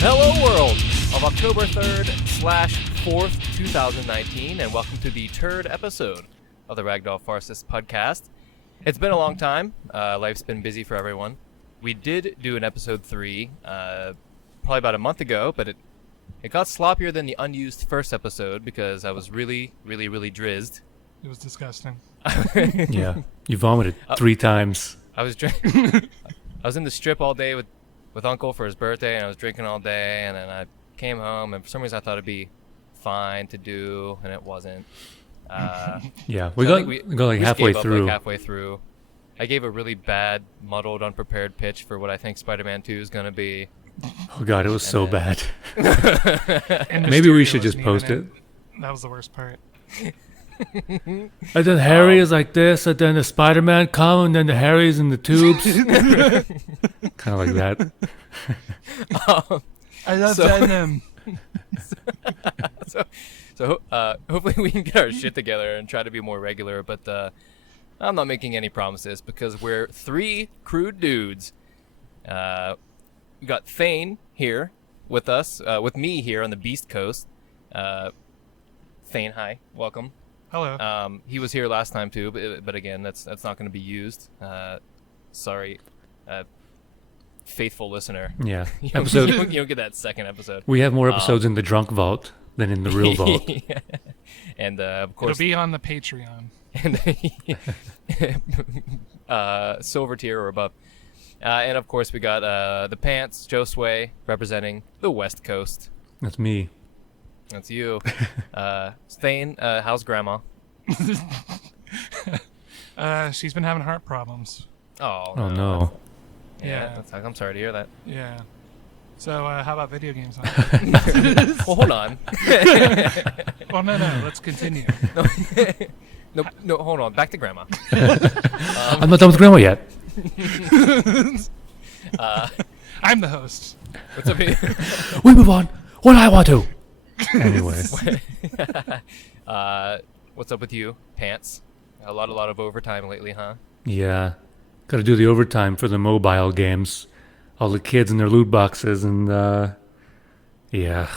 Hello world of October 3rd/4th, 2019, and welcome to the turd episode of the Ragdoll Pudcast. It's been a long time. Life's been busy for everyone. We did do an episode 3 probably about a month ago, but it got sloppier than the unused first episode because I was really drizzed. It was disgusting. Yeah, you vomited 3 times. I was in the strip all day with Uncle for his birthday, and I was drinking all day, and then I came home, and for some reason I thought it'd be fine to do, and it wasn't. Yeah, we got like halfway through. I gave a really bad, muddled, unprepared pitch for what I think Spider-Man 2 is going to be. Oh god, it was so bad. And Maybe we should Mysterio just post wasn't it. even That was the worst part. And then Harry is like this, and then the Spider-Man come, and then the Harry's in the tubes. Kind of like that. I love Venom. So hopefully we can get our shit together and try to be more regular, but I'm not making any promises because we're 3 crude dudes. We got Thane here with us, with me here on the Beast Coast. Thane, hi, welcome. Hello. He was here last time too, but again, that's not going to be used. Sorry, faithful listener. Yeah. You don't get that second episode. We have more episodes in the drunk vault than in the real vault. Yeah. And of course, It'll be on the Patreon. And silver tier or above. And of course, we got the Pants, Joe Sway, representing the West Coast. That's me. That's you. Thane, how's Grandma? She's been having heart problems. Oh no. Yeah. I'm sorry to hear that. Yeah. So how about video games? Well, hold on. Well, no. Let's continue. No, hold on. Back to Grandma. I'm not done with Grandma yet. I'm the host. What's up here? We move on when I want to. Anyway. What's up with you, Pants? A lot of overtime lately, huh? Yeah. Got to do the overtime for the mobile games. All the kids and their loot boxes, and yeah.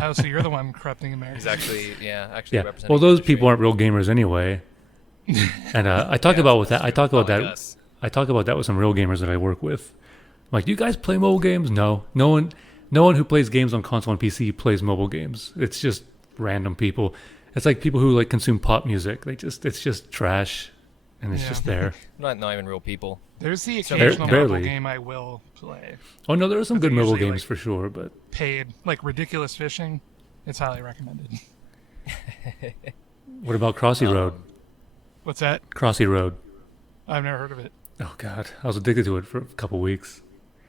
Oh, so you're the one corrupting America. He's actually representing. Well, those people aren't real gamers anyway. And I talk about that. I talk about that with some real gamers that I work with. I'm like, do you guys play mobile games? No one who plays games on console and PC plays mobile games. It's just random people. It's like people who like consume pop music. It's just trash, and it's just there. Not even real people. There's the occasional barely. mobile game I will play. Oh no, there are some good mobile usually, games like, for sure, but Paid, like Ridiculous Fishing. It's highly recommended. what about Crossy Road? What's that? Crossy Road. I've never heard of it. Oh god, I was addicted to it for a couple weeks.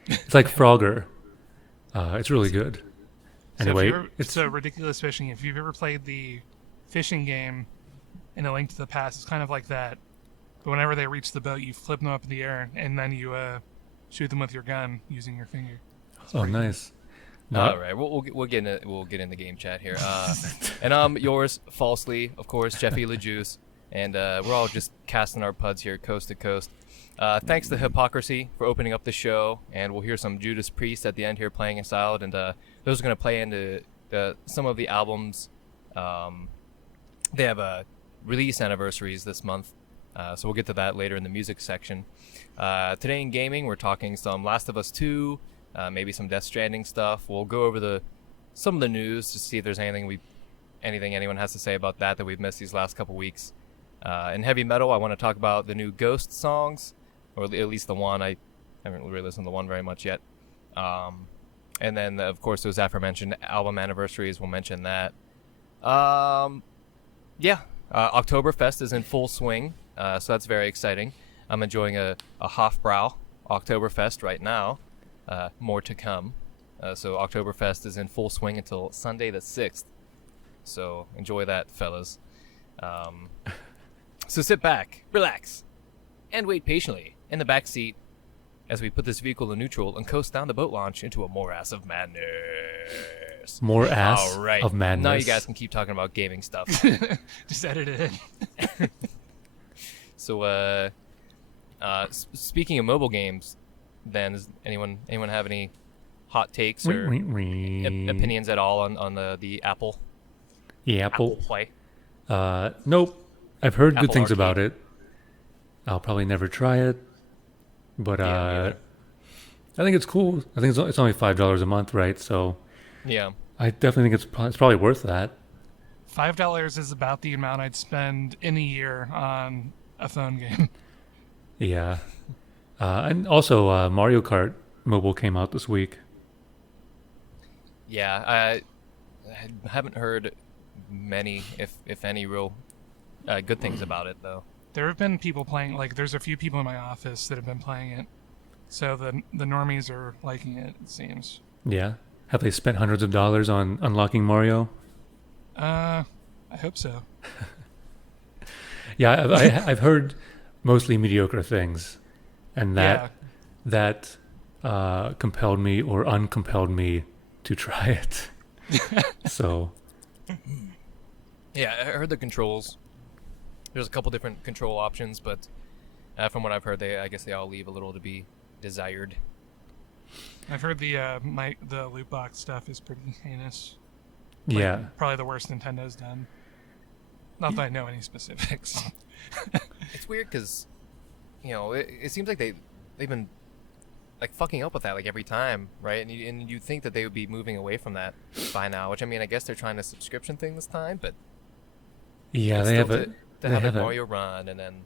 It's like Frogger. It's really good. Anyway, so Ridiculous Fishing. If you've ever played the fishing game in A Link to the Past, it's kind of like that. But whenever they reach the boat, you flip them up in the air, and then you shoot them with your gun using your finger. Oh, nice. All right, we'll get in the game chat here. And I'm yours falsely, of course, Jeffy LeJuice, and we're all just casting our puds here, coast to coast. Thanks to Hypocrisy for opening up the show, and we'll hear some Judas Priest at the end here playing us out, and those are going to play into some of the albums. They have release anniversaries this month, so we'll get to that later in the music section. Today in gaming, we're talking some Last of Us 2, maybe some Death Stranding stuff. We'll go over some of the news to see if there's anything anyone has to say about that we've missed these last couple weeks. In heavy metal, I want to talk about the new Ghost songs, or at least the one. I haven't really listened to the one very much yet. And then, of course, those aforementioned album anniversaries. We'll mention that. Oktoberfest is in full swing, so that's very exciting. I'm enjoying a Hofbrau Oktoberfest right now. More to come. So Oktoberfest is in full swing until Sunday the 6th. So enjoy that, fellas. So sit back, relax, and wait patiently in the back seat as we put this vehicle in neutral and coast down the boat launch into a morass of madness. Morass All right. of madness. Now you guys can keep talking about gaming stuff. Just edit it in. So, speaking of mobile games, then does anyone have any hot takes or opinions at all on the Apple Apple Play? Nope. I've heard Apple good things Arcade. about it. I'll probably never try it, but Yeah, I think it's cool. I think it's only $5 a month, right? So yeah. I definitely think it's probably worth that. $5 is about the amount I'd spend in a year on a phone game. Yeah. And also, Mario Kart Mobile came out this week. Yeah, I haven't heard many, if any, real good things about it though. There have been people playing, like, there's a few people in my office that have been playing it. So the normies are liking it seems. Yeah. Have they spent hundreds of dollars on unlocking Mario? I hope so. Yeah, I've heard mostly mediocre things, and that compelled me or uncompelled me to try it. So Yeah, I heard the controls. There's a couple different control options, but from what I've heard, I guess they all leave a little to be desired. I've heard the loot box stuff is pretty heinous. yeah, Probably the worst Nintendo's done. Not that I know any specifics. It's weird because, it seems like they've been like fucking up with that like every time, right? And you think that they would be moving away from that by now, which I mean, I guess they're trying a subscription thing this time, but yeah, it's they still have it. to have like Mario Run and then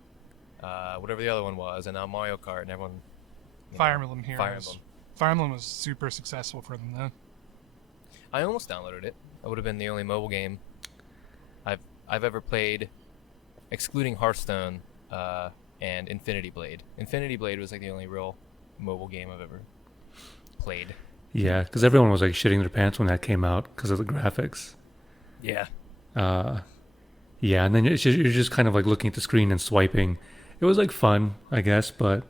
whatever the other one was, and now Mario Kart, and everyone. Fire Emblem Heroes. Fire Emblem. Fire Emblem was super successful for them though. I almost downloaded it. That would have been the only mobile game I've ever played, excluding Hearthstone and Infinity Blade. Infinity Blade was like the only real mobile game I've ever played. Yeah, because everyone was like shitting their pants when that came out because of the graphics. Yeah. Yeah, and then you're just kind of like looking at the screen and swiping. It was like fun, I guess, but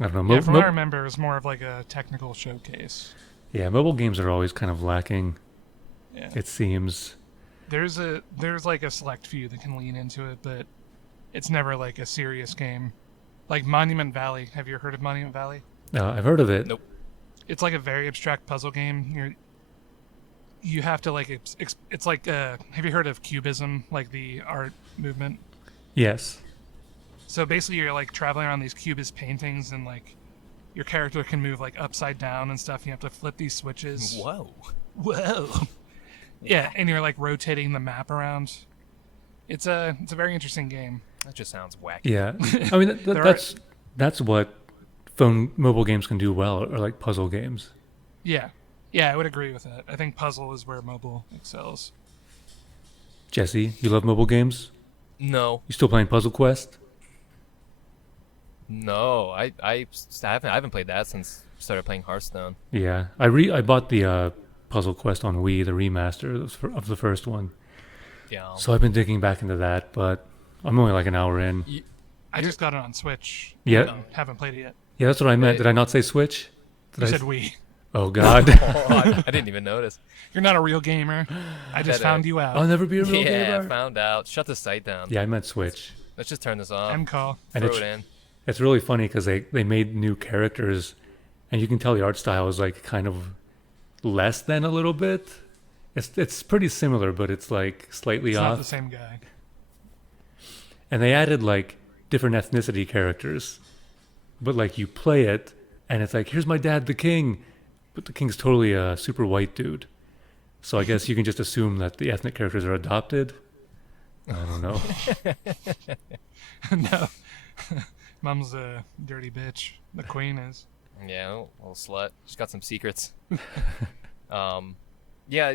I don't know. Yeah, from what I remember, it was more of like a technical showcase. Yeah, mobile games are always kind of lacking. Yeah. It seems. There's like a select few that can lean into it, but it's never like a serious game. Like Monument Valley. Have you heard of Monument Valley? I've heard of it. Nope. It's like a very abstract puzzle game. You have to like it's like have you heard of Cubism, like the art movement? Yes. So basically, you're like traveling around these cubist paintings, and like your character can move like upside down and stuff. You have to flip these switches. Whoa. Yeah, and you're like rotating the map around. It's a very interesting game. That just sounds wacky. Yeah. I mean, that's what mobile games can do well, or like puzzle games. Yeah, I would agree with that. I think puzzle is where mobile excels. Jesse, you love mobile games? No. You still playing Puzzle Quest? No, I haven't played that since I started playing Hearthstone. Yeah, I bought the Puzzle Quest on Wii, the remaster of the first one. Yeah. So I've been digging back into that, but I'm only like an hour in. I just got it on Switch. Yeah. Haven't played it yet. Yeah, that's what I meant. Did I not say Switch? You said Wii. Oh God. I didn't even notice. You're not a real gamer. I just found you out. I'll never be a real Yeah, gamer. found out. Shut the site down. Yeah, I meant Switch. Let's just turn this off. End call. And Throw it in. It's really funny because they made new characters, and you can tell the art style is like kind of less than a little bit. It's pretty similar, but it's like slightly It's off. not the same guy. And they added like different ethnicity characters, but like you play it, and it's like, here's my dad, the king, but the king's totally a super white dude. So I guess you can just assume that the ethnic characters are adopted. I don't know. No. Mom's a dirty bitch. The queen is. Yeah, little slut. She's got some secrets. Yeah,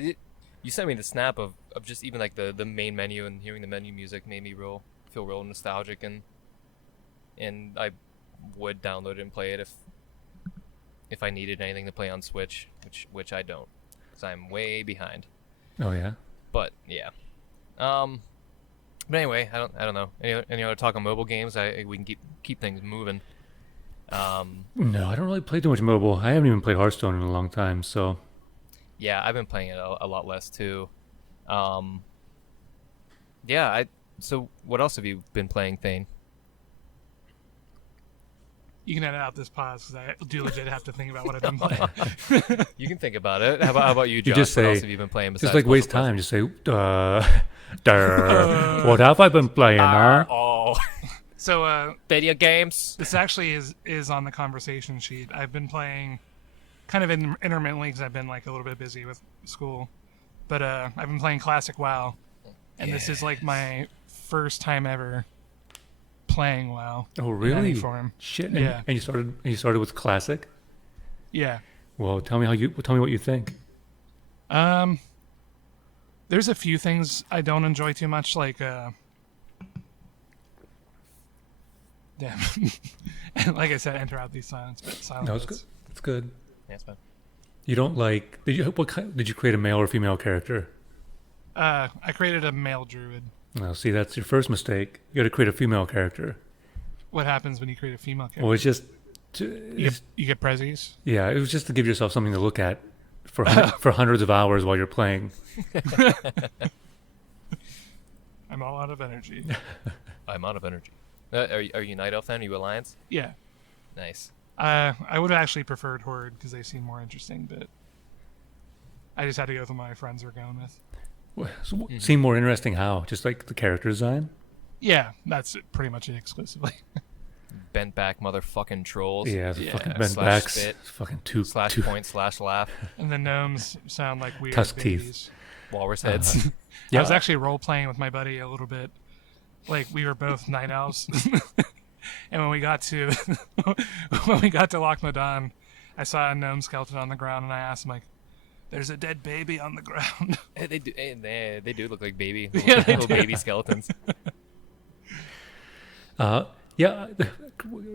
you sent me the snap of just even like the main menu, and hearing the menu music made me feel real nostalgic, and I would download it and play it if I needed anything to play on Switch, which I don't, because I'm way behind. Oh yeah. But yeah. But anyway, I don't know. Any other talk on mobile games? We can keep things moving. No, I don't really play too much mobile. I haven't even played Hearthstone in a long time, so. Yeah, I've been playing it a lot less too. Yeah, so what else have you been playing, Thane? You can edit out this pause because I do legit have to think about what I've been playing. You can think about it. How about you, Josh? You just What say, else have you been playing besides just like waste Puzzle time. Just say, what have I been playing, huh? Oh, So video games. this actually is on the conversation sheet. I've been playing kind of intermittently because I've been like a little bit busy with school. But I've been playing Classic WoW. And this is like my first time ever playing WoW. Oh, in really? any form. Shit. Yeah. And you started with classic. Yeah. Well, tell me what you think. There's a few things I don't enjoy too much, like damn. And like I said, enter out these silence. No, it's good. It's good. Yeah, it's fine. You don't like? Did you create a male or female character? I created a male druid. Well, see, that's your first mistake. You got to create a female character. What happens when you create a female character? Well, it's just, You get prezzies. yeah, it was just to give yourself something to look at for for hundreds of hours while you're playing. I'm all out of energy. I'm out of energy. Are you Night Elf then? Are you Alliance? Yeah. Nice. I would have actually preferred Horde because they seem more interesting, but I just had to go with what my friends were going with. So, seem more interesting how? Just like the character design? Yeah, that's pretty much it exclusively. Bent back motherfucking trolls. Yeah, the fucking bent Slash backs. spit. Fucking two. Point / laugh. And the gnomes sound like weird Tusk babies. teeth. Walrus heads. Yeah. I was actually role playing with my buddy a little bit. Like we were both night owls. And when we got to Lochmadan, I saw a gnome skeleton on the ground, and I asked him like, "There's a dead baby on the ground." They do look like baby they little baby skeletons. Yeah,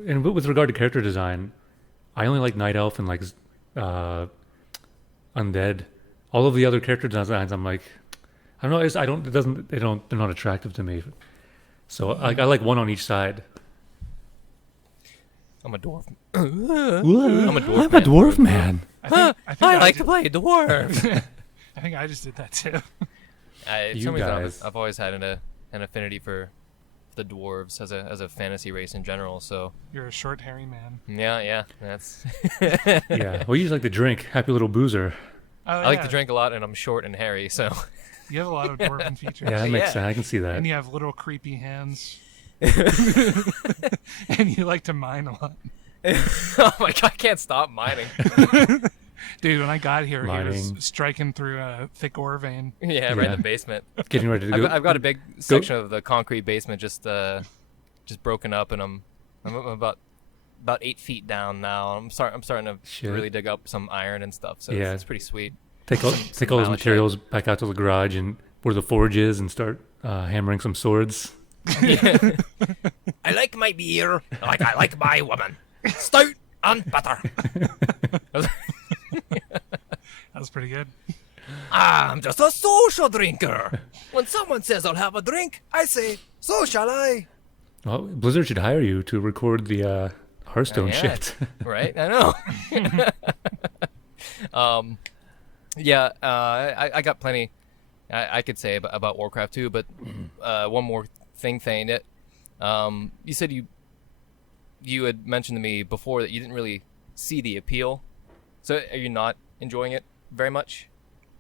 and with regard to character design, I only like Night Elf and like Undead. All of the other character designs, I'm like, I don't know. They're not attractive to me. So I like one on each side. I'm a dwarf. I'm a dwarf. I'm a dwarf man. I like to play dwarf. I think I just did that too. For You some reason, guys. I've always had an affinity for the dwarves as a fantasy race in general. So You're a short, hairy man. yeah, that's. Yeah. Well, you just like to drink. Happy little boozer. Oh, I like to drink a lot, and I'm short and hairy, so. You have a lot of dwarven features. Yeah, that makes Yeah. sense. I can see that. And you have little creepy hands. And you like to mine a lot. Oh my god, I can't stop mining. Dude, when I got here, he Mining. was striking through a thick ore vein. Yeah, right in Yeah. the basement. Getting ready to go. I've got a big section of the concrete basement just broken up, and I'm about 8 feet down now. I'm starting to Shit. really dig up some iron and stuff. So Yeah. it's pretty sweet. Take all those mallet materials back out to the garage and where the forge is and start hammering some swords. I like my beer like I like my woman. Stout and butter. That was pretty good. I'm just a social drinker. When someone says I'll have a drink, I say, so shall I. Well, Blizzard should hire you to record the Hearthstone Yeah. shit. Right? I know. I got plenty I could say about Warcraft 2, but one more thing, Thane. You said you had mentioned to me before that you didn't really see the appeal. So are you not enjoying it very much,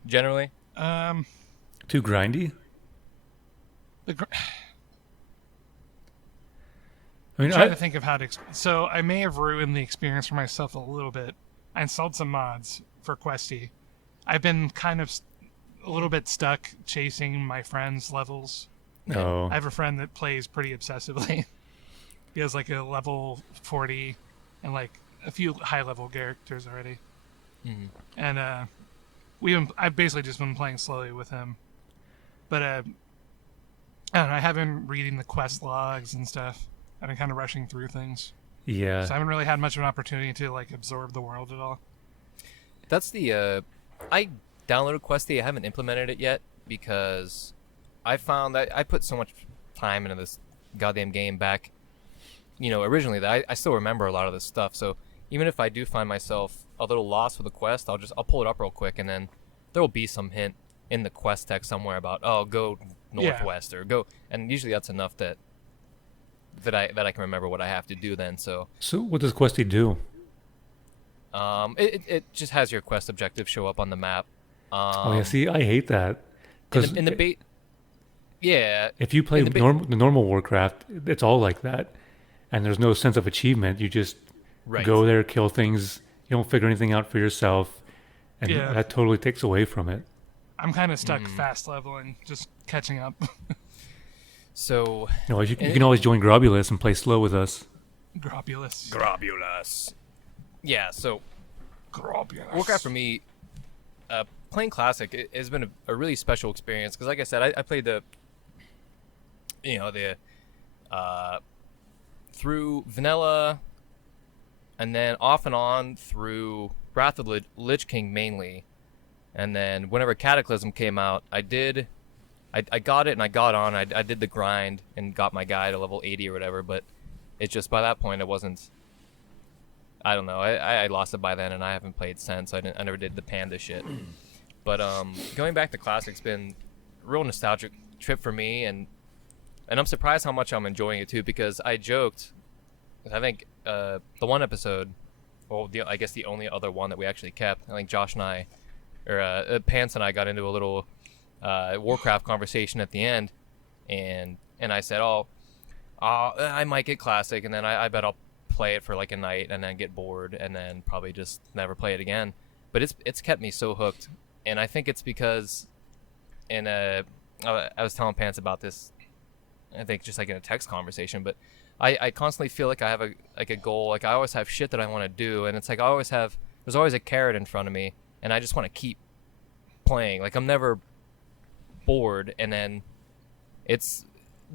generally? Too grindy? I mean, I'm trying to think of how to. So I may have ruined the experience for myself a little bit. I installed some mods for Questy. I've been kind of a little bit stuck chasing my friends' levels. no. I have a friend that plays pretty obsessively. He has like a level 40 and like a few high level characters already. Mm-hmm. And I've basically just been playing slowly with him. But I don't know, I have been reading the quest logs and stuff. I've been kind of rushing through things. Yeah. So I haven't really had much of an opportunity to like absorb the world at all. That's the I downloaded Questy. I haven't implemented it yet because I found that I put so much time into this goddamn game back, originally, that I still remember a lot of this stuff. So even if I do find myself a little lost with a quest, I'll pull it up real quick, and then there will be some hint in the quest text somewhere about, oh, go northwest or go, and usually that's enough that that I can remember what I have to do then. So what does Questy do? it just has your quest objective show up on the map. Oh yeah, see, I hate that because in the bait, yeah. if you play the normal Warcraft, it's all like that, and there's no sense of achievement. You just go there, kill things. You don't figure anything out for yourself, and that totally takes away from it. I'm kind of stuck fast leveling, just catching up. So you can always join Grobulus and play slow with us. Grobulus. Yeah, so Grobulus. Warcraft for me, playing Classic has been a really special experience because, like I said, I played through vanilla, and then off and on through Wrath of the Lich King mainly, and then whenever Cataclysm came out, I got it and I got on. I did the grind and got my guy to level 80 or whatever, but it's just by that point it wasn't. I don't know. I lost it by then, and I haven't played since. I never did the panda shit. But going back to Classic's been a real nostalgic trip for me, and I'm surprised how much I'm enjoying it too. Because I joked, I think the one episode, well, I guess the only other one that we actually kept. I think Josh and I, or Pants and I, got into a little Warcraft conversation at the end, and I said, I might get Classic, and then I bet I'll play it for like a night and then get bored and then probably just never play it again. But it's kept me so hooked, and I think it's because I was telling Pants about this, I think just like in a text conversation, but I constantly feel like I have a goal. Like I always have shit that I want to do, and it's like there's always a carrot in front of me, and I just want to keep playing. Like I'm never bored, and then it's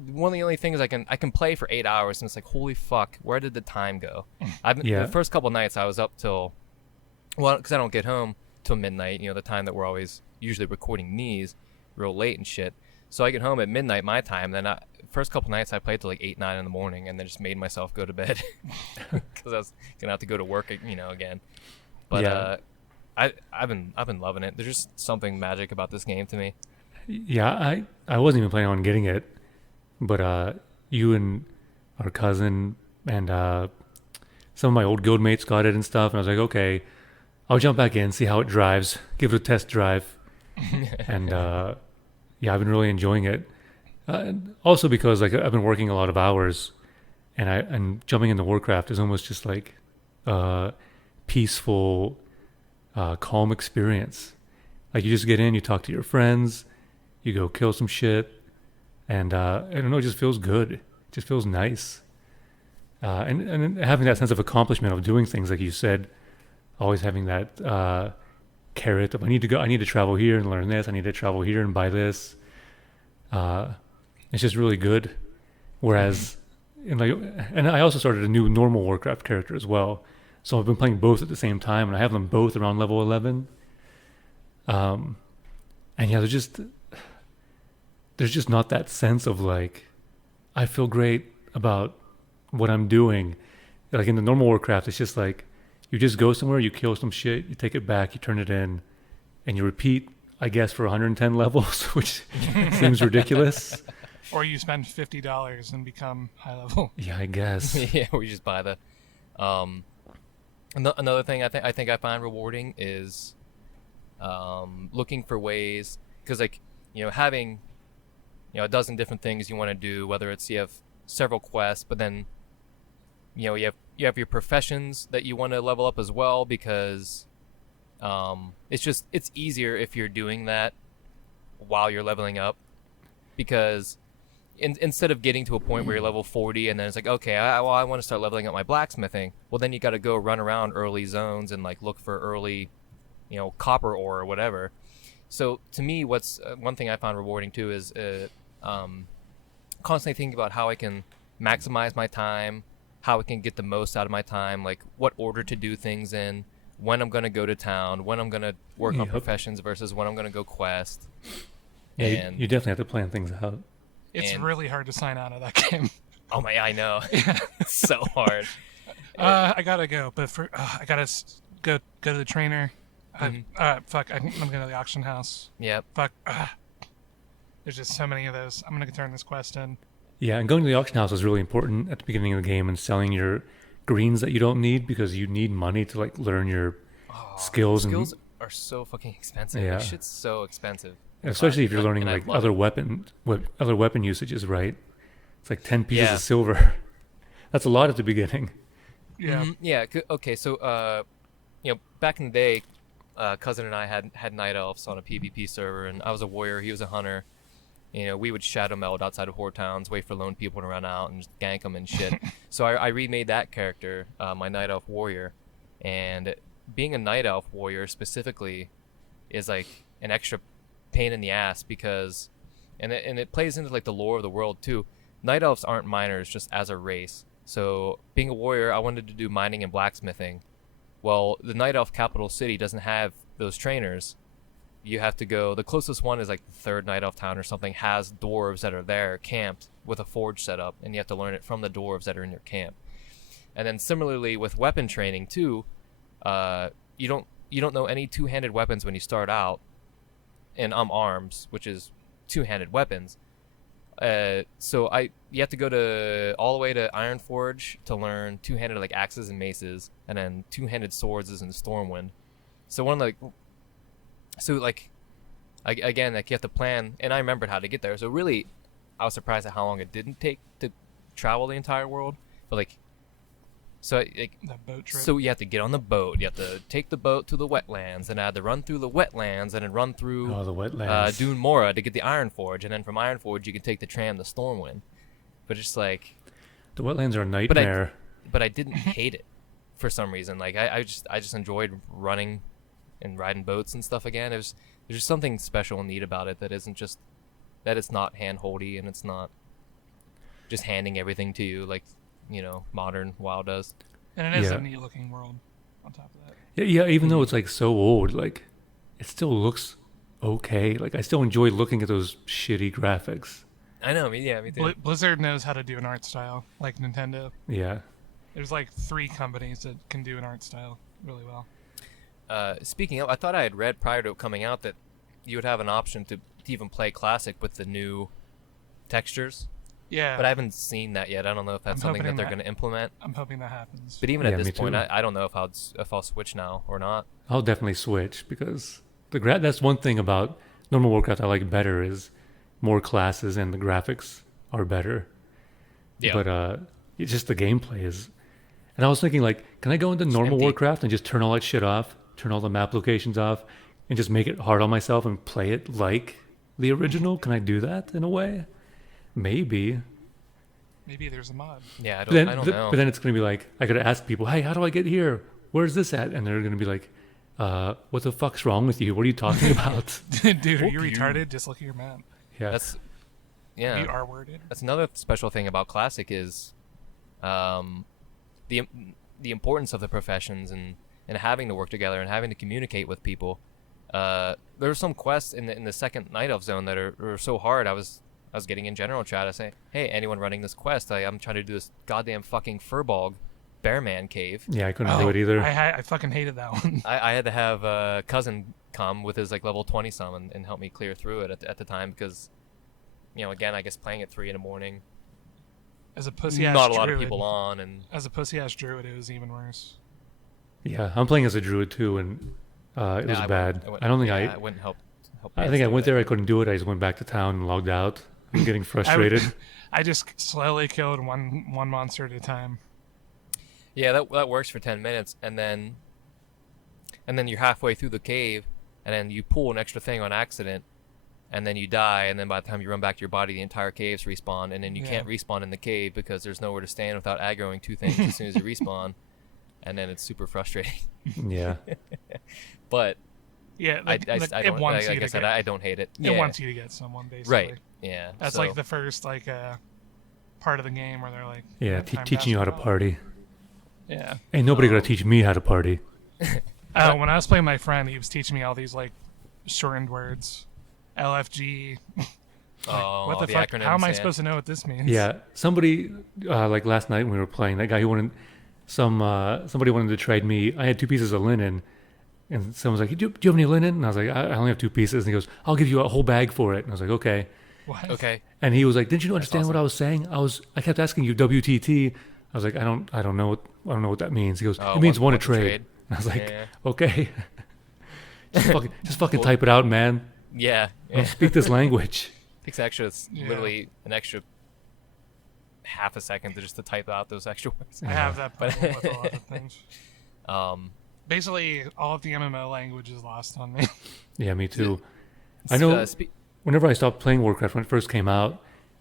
one of the only things I can play for 8 hours, and it's like, holy fuck, where did the time go? The first couple nights I was up till, well, because I don't get home till midnight, the time that we're always usually recording these real late and shit. So I get home at midnight my time, then first couple nights I played till like 8, 9 in the morning, and then just made myself go to bed because I was gonna have to go to work, again. But I've been loving it. There's just something magic about this game to me. Yeah, I wasn't even planning on getting it, but you and our cousin and some of my old guild mates got it and stuff, and I was like, okay, I'll jump back in, see how it drives, give it a test drive, and I've been really enjoying it. Also because like I've been working a lot of hours, and jumping into Warcraft is almost just like a peaceful, calm experience. Like you just get in, you talk to your friends, you go kill some shit, and I don't know, it just feels good. It just feels nice. And having that sense of accomplishment of doing things, like you said, always having that carrot of I need to travel here and learn this, I need to travel here and buy this. It's just really good. Whereas, and I also started a new normal Warcraft character as well. So I've been playing both at the same time, and I have them both around level 11. And yeah, there's just not that sense of like, I feel great about what I'm doing. Like in the normal Warcraft, it's just like, you just go somewhere, you kill some shit, you take it back, you turn it in, and you repeat, I guess, for 110 levels, which seems ridiculous. Or you spend $50 and become high level. Yeah, I guess. Yeah, we just buy the. Another thing I think I find rewarding is looking for ways, because like having a dozen different things you want to do, whether it's you have several quests, but then you have your professions that you want to level up as well, because it's easier if you're doing that while you're leveling up, because instead of getting to a point where you're level 40 and then it's like, okay, I want to start leveling up my blacksmithing, well then you got to go run around early zones and like look for early copper ore or whatever. So to me, what's one thing I found rewarding too is constantly thinking about how I can maximize my time, how I can get the most out of my time, like what order to do things in, when I'm going to go to town, when I'm going to work on professions versus when I'm going to go quest. Yeah, you definitely have to plan things out. It's really hard to sign out of that game. Oh my, I know. It's so hard. I gotta go, but I gotta go to the trainer. Fuck, I'm gonna go to the auction house. Yep. Fuck. There's just so many of those. I'm gonna turn this quest in. Yeah, and going to the auction house is really important at the beginning of the game and selling your greens that you don't need because you need money to like learn your skills. Skills are so fucking expensive. Yeah. This shit's so expensive. Especially if you're learning and I like love other it. other weapon usages, right? It's like 10 pieces Yeah. of silver. That's a lot at the beginning. Yeah. Yeah. Okay. So, back in the day, cousin and I had night elves on a PvP server, and I was a warrior. He was a hunter. We would shadow meld outside of horde towns, wait for lone people to run out, and just gank them and shit. So I remade that character, my night elf warrior, and being a night elf warrior specifically is like an extra pain in the ass because, and it plays into like the lore of the world too. Night elves aren't miners just as a race. So being a warrior, I wanted to do mining and blacksmithing. Well, the night elf capital city doesn't have those trainers. You have to go, the closest one is like the third night elf town or something, has dwarves that are there camped with a forge set up, and you have to learn it from the dwarves that are in your camp. And then similarly with weapon training too, you don't know any two-handed weapons when you start out, and arms, which is two-handed weapons. So you have to go all the way to Ironforge to learn two-handed like axes and maces, and then two-handed swords is in Stormwind. So again, like you have to plan, and I remembered how to get there. So really, I was surprised at how long it didn't take to travel the entire world. But That boat trip. so you have to get on the boat. You have to take the boat to the wetlands, and I had to run through the wetlands, and then run through The wetlands. Dune Mora to get the Ironforge, and then from Ironforge you can take the tram to Stormwind. But just like, The wetlands are a nightmare. but I didn't hate it for some reason. Like I just enjoyed running and riding boats and stuff again. There's just something special and neat about it that it's not hand-holdy, and it's not just handing everything to you like modern WoW does. And it is Yeah. a neat looking world on top of that. Yeah, even though it's like so old, like it still looks okay. Like I still enjoy looking at those shitty graphics. I know. Me too. Blizzard knows how to do an art style like Nintendo. Yeah. There's like 3 companies that can do an art style really well. Speaking of, I thought I had read prior to it coming out that you would have an option to even play Classic with the new textures. Yeah. But I haven't seen that yet. I don't know if that's I'm something that hoping they're that- going to implement. I'm hoping that happens. But even Yeah, at me this point, too. I don't know if I'll switch now or not. I'll definitely switch because that's one thing about normal Warcraft I like better is more classes and the graphics are better. Yeah. But it's just the gameplay is. And I was thinking like, can I go into normal empty. Warcraft and just turn all that shit off, turn all the map locations off, and just make it hard on myself and play it like the original? Can I do that in a way? Maybe. Maybe there's a mod. Yeah, I But then, don't know. but then it's going to be like, I got to ask people, hey, how do I get here? Where's this at? And they're going to be like, what the fuck's wrong with you? What are you talking about? Dude, are you Fuck you. retarded? Just look at your map. Yeah. That's yeah. You are worded. That's another special thing about Classic is the importance of the professions and having to work together and having to communicate with people. There are some quests in the second Night Elf zone that are so hard. I was getting in general chat. I say, hey, anyone running this quest? I'm trying to do this goddamn fucking Furbolg Bearman cave. Yeah, I couldn't do it either. I fucking hated that one. I had to have a cousin come with his like level 20 some and help me clear through it at the time because, again, I guess playing at 3 a.m. As a pussy ass not a lot druid, of people on, and As a pussy ass druid, it was even worse. Yeah, I'm playing as a druid too, and it was bad. I don't think I wouldn't help. I think I went there. I couldn't do it. I just went back to town and logged out. I'm getting frustrated. I just slowly killed one monster at a time. Yeah, that works for 10 minutes, and then you're halfway through the cave, and then you pull an extra thing on accident, and then you die, and then by the time you run back to your body, the entire cave's respawn, and then you can't respawn in the cave because there's nowhere to stand without aggroing 2 things as soon as you respawn, and then it's super frustrating. Yeah. But Yeah, I it don't. wants Like you I to said, get. I don't hate it. It wants you to get someone basically. Right. Yeah. That's so, like the first part of the game where they're like, Yeah, time teaching you how to passes by. party. Yeah. Ain't nobody gonna teach me how to party. When I was playing my friend, he was teaching me all these like shortened words, LFG. Oh, What the the fuck? acronyms, How am I yeah. supposed to know what this means? Yeah, somebody like last night when we were playing, that guy who wanted somebody wanted to trade me. I had 2 pieces of linen, and someone was like, "Do you have any linen?" And I was like, "I only have 2 pieces." And he goes, "I'll give you a whole bag for it." And I was like, "Okay." What? Okay. And he was like, "Didn't you understand what awesome. I was saying? I kept asking you WTT." I was like, "I don't know what that means." He goes, Oh, "It means want want to to trade." trade. And I was like, Yeah. "Okay, just fucking Well, type it out, man. Yeah. I don't speak this language." Takes it's Yeah. literally an extra half a second to type out those extra words. I have that But- problem with a lot of things. Um, Basically, all of the MMO language is lost on me. Yeah, me too. I know. Whenever I stopped playing Warcraft when it first came out,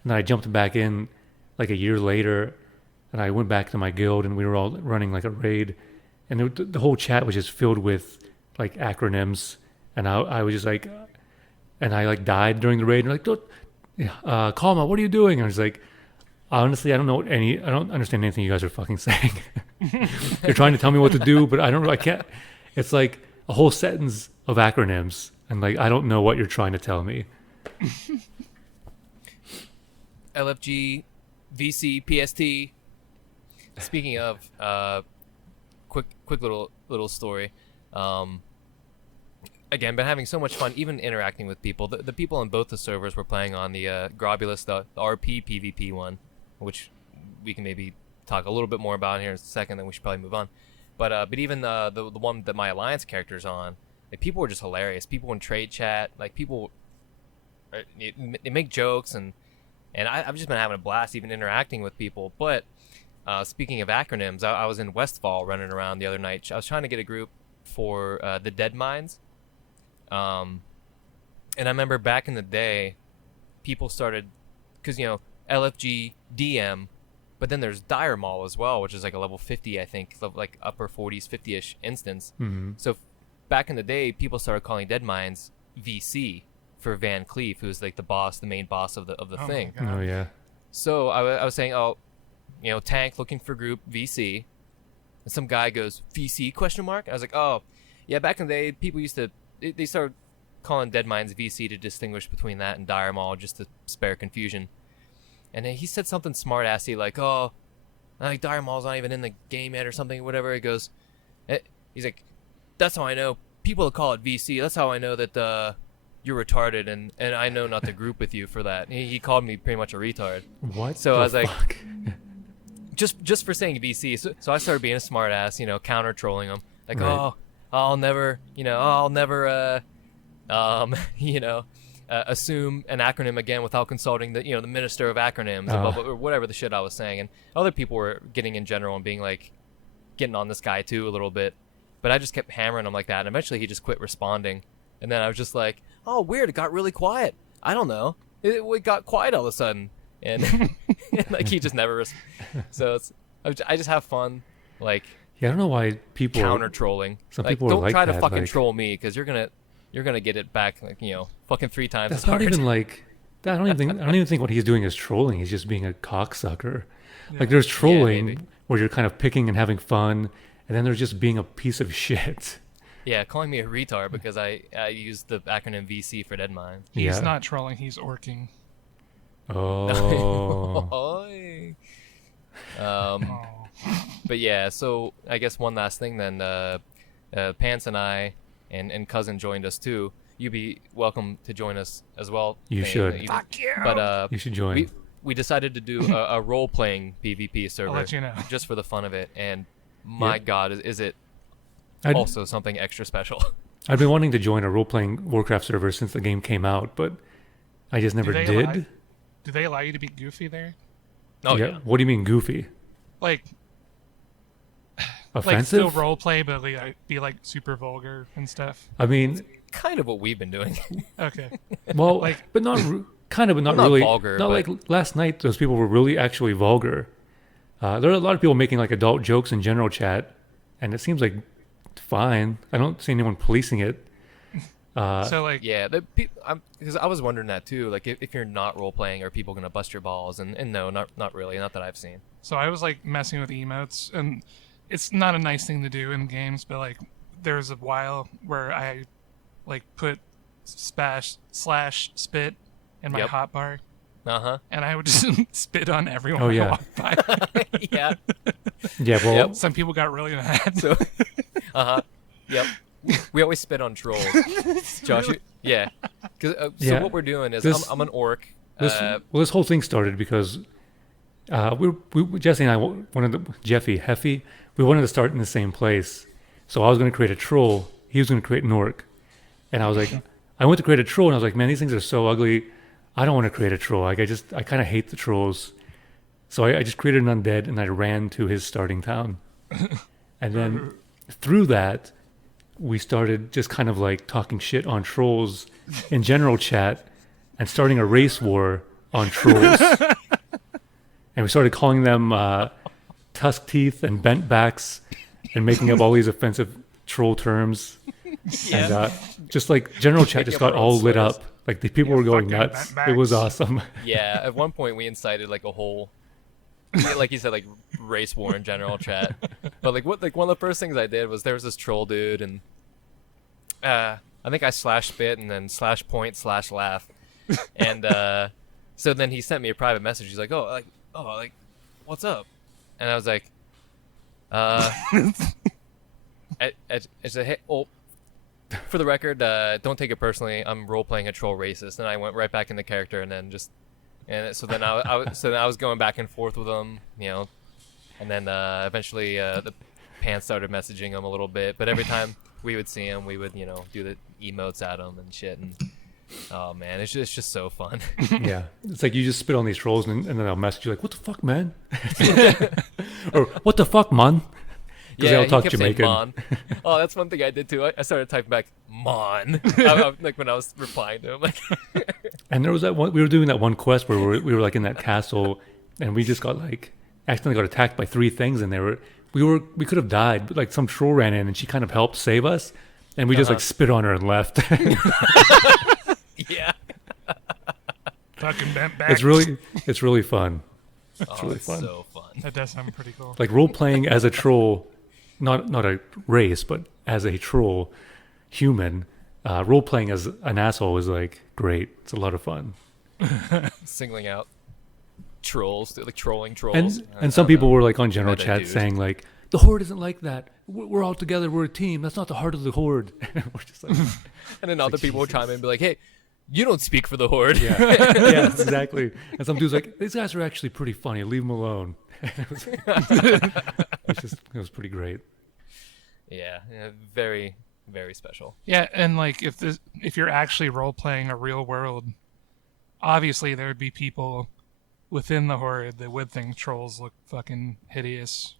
and then I jumped back in like a year later, and I went back to my guild, and we were all running like a raid, and the whole chat was just filled with like acronyms, and I was just like, and I like died during the raid, and like, Kalma, what are you doing? And I was like, honestly, I don't understand anything you guys are fucking saying. You're trying to tell me what to do, but I can't. It's like a whole sentence of acronyms, and like I don't know what you're trying to tell me. LFG, VC, PST. Speaking of, quick little story. Again, been having so much fun, even interacting with people. The people on both the servers were playing on the Grobulus, the RP PvP one, which we can maybe talk a little bit more about here in a second. Then we should probably move on. But even the one that my alliance character's on, like people were just hilarious. People in trade chat, like people, they make jokes and I've just been having a blast even interacting with people. But speaking of acronyms, I was in Westfall running around the other night. I was trying to get a group for the Dead Mines. And I remember back in the day, people started, because, LFG, DM, but then there's Dire Maul as well, which is like a level 50, I think, like upper 40s, 50-ish instance. Mm-hmm. So back in the day, people started calling Dead Mines VC for Van Cleef, who's like the main boss of the Oh thing. my God. Oh yeah. So I was saying, tank looking for group VC, and some guy goes VC question mark. I was like, oh, yeah. Back in the day, people used to they started calling Dead Mines VC to distinguish between that and Dire Maul, just to spare confusion. And then he said something smart assy like, oh, like Dire Maul's not even in the game yet or something, whatever. He goes, he's like, that's how I know people call it VC. That's how I know that you're retarded, and I know not to group with you for that. He called me pretty much a retard. What? So I was like, fuck? just for saying VC. So I started being a smart ass, counter trolling him. Like, Right. oh, I'll never, assume an acronym again without consulting the minister of acronyms or whatever the shit I was saying. And other people were getting in general and being like, getting on this guy too a little bit. But I just kept hammering him like that. And eventually he just quit responding. And then I was just like, oh, weird. It got really quiet. I don't know. It got quiet all of a sudden. And, and like he just never. So I just have fun, like. Yeah, I don't know why people counter trolling. Some like, people are don't like try to that, fucking like- troll me because you're gonna get it back like fucking 3 times That's as not hard. even like. I don't even think what he's doing is trolling. He's just being a cocksucker. Yeah. Like there's trolling maybe. where you're kind of picking and having fun, and then there's just being a piece of shit. Yeah, calling me a retard because I used the acronym VC for Dead Mines. He's Yeah. not trolling, he's orking. Oh. Oi. Oh. But yeah, so I guess one last thing then. Pants and I and cousin joined us too. You'd be welcome to join us as well. You Thane. should. Fuck you! But You should join. we decided to do a role playing PvP server. I'll let you know. Just for the fun of it, and my Yeah. God, is it I'd, also something extra special? I've been wanting to join a role-playing Warcraft server since the game came out, but I just never they did. allow- Do they allow you to be goofy there? Oh yeah. What do you mean goofy? Like Offensive? still role play, but like, be like super vulgar and stuff. I mean, Kind of what we've been doing. Okay. well, Like- but not kind of, but not Well, not really. vulgar, Not but- like last night. Those people were really actually vulgar. There are a lot of people making like adult jokes in general chat, and it seems like fine. I don't see anyone policing it. So like, Yeah, because I was wondering that too. Like, if you're not role playing, are people gonna bust your balls? And no, not really, not that I've seen. so I was like messing with emotes, and it's not a nice thing to do in games, but like there was a while where I like put /spit in my Yep. hotbar, Uh and I would just spit on everyone Oh, I yeah. walked by. huh. Yeah. Yeah, well, Yep. Some people got really mad. So. Yep. We always spit on trolls. Josh, yeah. 'Cause, so Yeah, what we're doing is this- I'm an orc. This whole thing started because Jesse and I wanted to, Heffy, we wanted to start in the same place. So I was going to create a troll. He was going to create an orc. And I was like, I went to create a troll, and I was like, man, these things are so ugly. I don't want to create a troll. Like, I kind of hate the trolls. So I just created an undead, and I ran to his starting town. And then through that, we started just kind of like talking shit on trolls in general chat and starting a race war on trolls. And we started calling them tusk teeth and bent backs and making up all these offensive troll terms. Yeah. And just like general chat just got all lit up. Like the people were going nuts. It was awesome. Yeah, at one point we incited like a whole, like you said, like race war in general chat. But like one of the first things I did was there was this troll dude, and I think I /spit and then /point/laugh, and so then he sent me a private message. He's like, oh, what's up? And I was like, I said, hey, oh, for the record, don't take it personally. I'm role playing a troll racist, and I went right back into character, and then so then I was going back and forth with him, and then eventually the pants started messaging him a little bit, but every time we would see him, we would do the emotes at him and shit, and oh man, it's just so fun. Yeah, it's like you just spit on these trolls, and then they'll message you like, "What the fuck, man?" Or "What the fuck, man?" Because they all talk Jamaican. Mon. Oh, that's one thing I did too. I started typing back "mon," like when I was replying to him. Like, and there was that one. We were doing that one quest where we were like in that castle, and we just got like accidentally got attacked by 3 things, and we could have died, but like some troll ran in, and she kind of helped save us, and we just like spit on her and left. Yeah. Fucking bent back. It's really fun. It's really fun. So fun. That does sound pretty cool. Like role playing as a troll, not a race, but as a troll human. Role playing as an asshole is like great. It's a lot of fun. Singling out trolls, like trolling trolls. And some people were like on general chat saying like, the Horde isn't like that. We're all together. We're a team. That's not the heart of the Horde. We're just like, and then other people would chime in and be like, hey, you don't speak for the Horde. Yeah, yeah, exactly. And some dude's like, these guys are actually pretty funny. Leave them alone. It was pretty great. Yeah, very, very special. Yeah, and like if you're actually role playing a real world, obviously there would be people within the Horde that would think trolls look fucking hideous.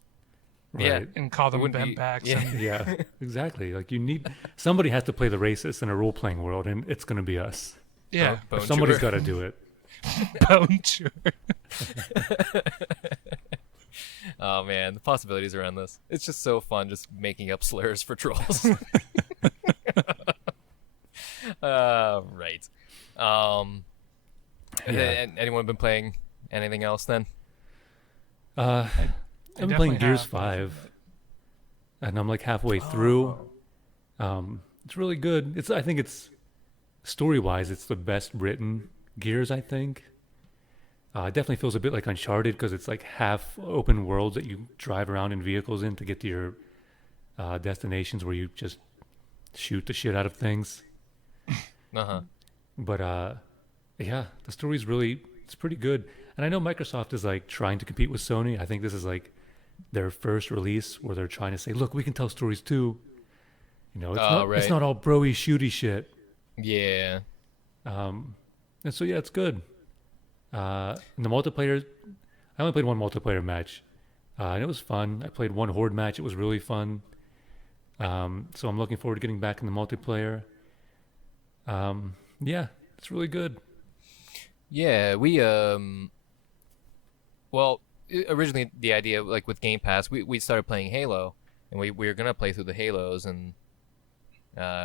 Right. Yeah, and call them bent backs. Yeah. Yeah, exactly. Like somebody has to play the racist in a role playing world, and it's going to be us. Yeah, Somebody's got to do it. Bone chewer. Oh man, the possibilities around this. It's just so fun just making up slurs for trolls. Right. Anyone been playing anything else then? I've been playing Gears 5, and I'm like halfway through. It's really good. I think it's story-wise, it's the best written Gears, I think. It definitely feels a bit like Uncharted because it's like half open worlds that you drive around in vehicles in to get to your destinations where you just shoot the shit out of things. But yeah, the story's it's pretty good. And I know Microsoft is like trying to compete with Sony. I think this is like their first release where they're trying to say, look, we can tell stories too. It's not all bro-y, shooty shit. Yeah. And so yeah, it's good. And the multiplayer, I only played one multiplayer match, and it was fun. I played one Horde match. It was really fun. So I'm looking forward to getting back in the multiplayer. Yeah, it's really good. Yeah, we well, originally the idea, like with Game Pass, we started playing Halo, and we were gonna play through the Halos, and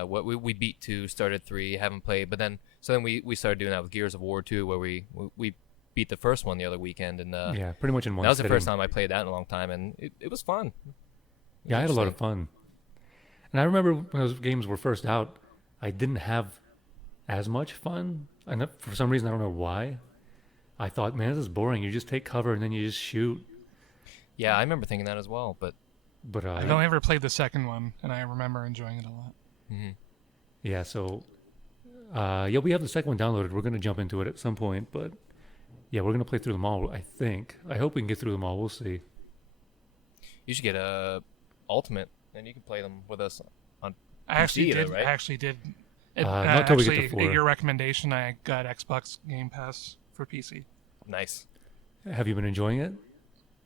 what we beat 2, started 3, haven't played, but then we started doing that with Gears of War 2, where we beat the first one the other weekend, and yeah, pretty much in one. That was sitting. the first time I played that in a long time, and it was fun. Yeah, I had a lot of fun. And I remember when those games were first out, I didn't have as much fun, and for some reason I don't know why. I thought, man, this is boring. You just take cover and then you just shoot. Yeah, I remember thinking that as well, but I've only ever played the second one, and I remember enjoying it a lot. Mm-hmm. Yeah, so yeah, we have the second one downloaded. We're going to jump into it at some point, but Yeah, we're gonna play through them all. I think. I hope we can get through them all. We'll see. You should get a Ultimate, and you can play them with us on I actually PC, did. right? I actually did. Not till we get to Actually, 4. at your recommendation, I got Xbox Game Pass for PC. Nice. Have you been enjoying it?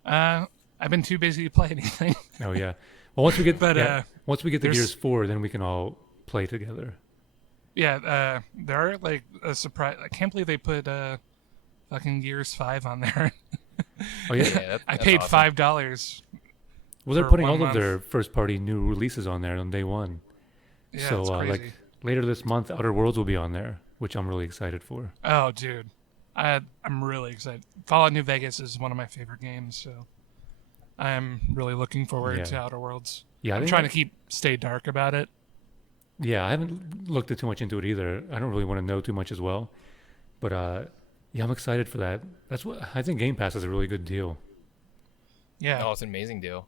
I've been too busy to play anything. Oh yeah. Well, once we get But, once we get to there's- Gears 4, then we can all play together. Yeah, there are like a surprise. I can't believe they put fucking Gears 5 on there. Oh yeah. I that's paid awesome. $5. Well, they're for putting 1 all of month. their first-party new releases on there on day one. Yeah, So it's crazy. like later this month, Outer Worlds will be on there, which I'm really excited for. Oh, dude, I'm really excited. Fallout New Vegas is one of my favorite games, so I'm really looking forward Yeah. to Outer Worlds. Yeah, I I'm think trying to stay dark about it. Yeah, I haven't looked too much into it either. I don't really want to know too much as well. But yeah, I'm excited for that. That's what I think. Game Pass is a really good deal. Yeah, Oh, it's an amazing deal.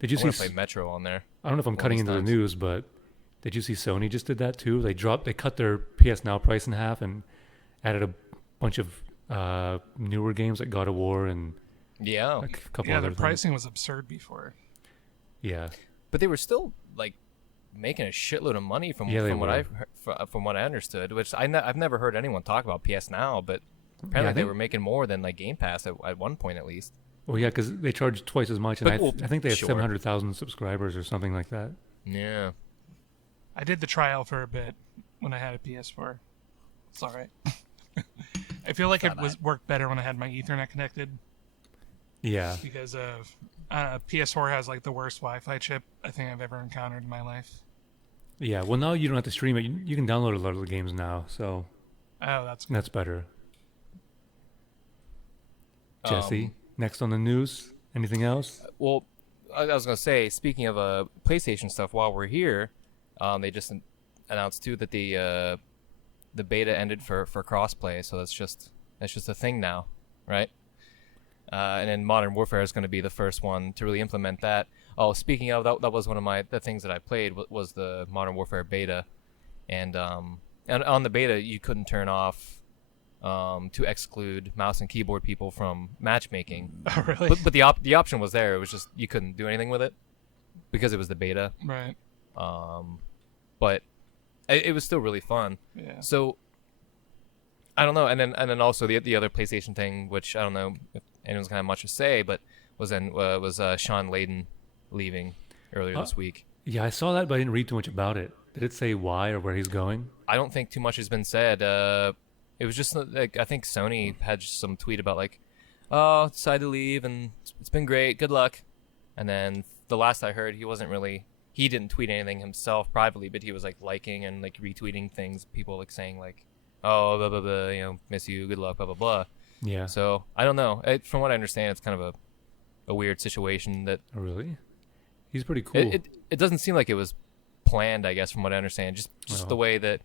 Did you I see? want to play Metro on there. I don't know if I'm one of cutting these into times. the news, but did you see Sony just did that too? They cut their PS Now price in half and added a bunch of newer games like God of War and Yeah, a couple yeah. other The things. pricing was absurd before. Yeah, but they were still like making a shitload of money from Yeah, they from what were. from what I understood. Which I've never heard anyone talk about PS Now, but apparently I they think- were making more than like Game Pass at one point at least. well, yeah, because they charge twice as much, and But, well, I think they have sure. 700,000 subscribers or something like that. Yeah. I did the trial for a bit when I had a PS4. It's all right. I feel like Not it worked better when I had my Ethernet connected Yeah, because of PS4 has like the worst Wi-Fi chip I think I've ever encountered in my life. yeah. Well, now you don't have to stream it. You can download a lot of the games now, so Oh, that's good. that's better. Jesse, Um, next on the news. Anything else? Well, I was gonna say, speaking of PlayStation stuff, while we're here, they just announced too that the beta ended for crossplay, so that's just a thing now, right? And then Modern Warfare is going to be the first one to really implement that. Oh, speaking of that was one of the things that I played was the Modern Warfare beta, and on the beta you couldn't turn off to exclude mouse and keyboard people from matchmaking. Oh, really? But the option was there. It was just you couldn't do anything with it because it was the beta. Right. But it was still really fun. Yeah. So I don't know. And then also the other PlayStation thing, which I don't know if anyone's gonna have much to say, but was Sean Layden leaving earlier this week. Yeah, I saw that, but I didn't read too much about it. Did it say why or where he's going? I don't think too much has been said. It was just like I think Sony had some tweet about like, oh, decided to leave and it's been great, good luck. And then the last I heard, he didn't tweet anything himself privately, but he was like liking and like retweeting things, people like saying like, oh, blah blah blah, miss you, good luck, blah blah blah. Yeah. So I don't know. From what I understand, it's kind of a weird situation that Oh, really? He's pretty cool. it doesn't seem like it was planned. I guess from what I understand, just Well. the way that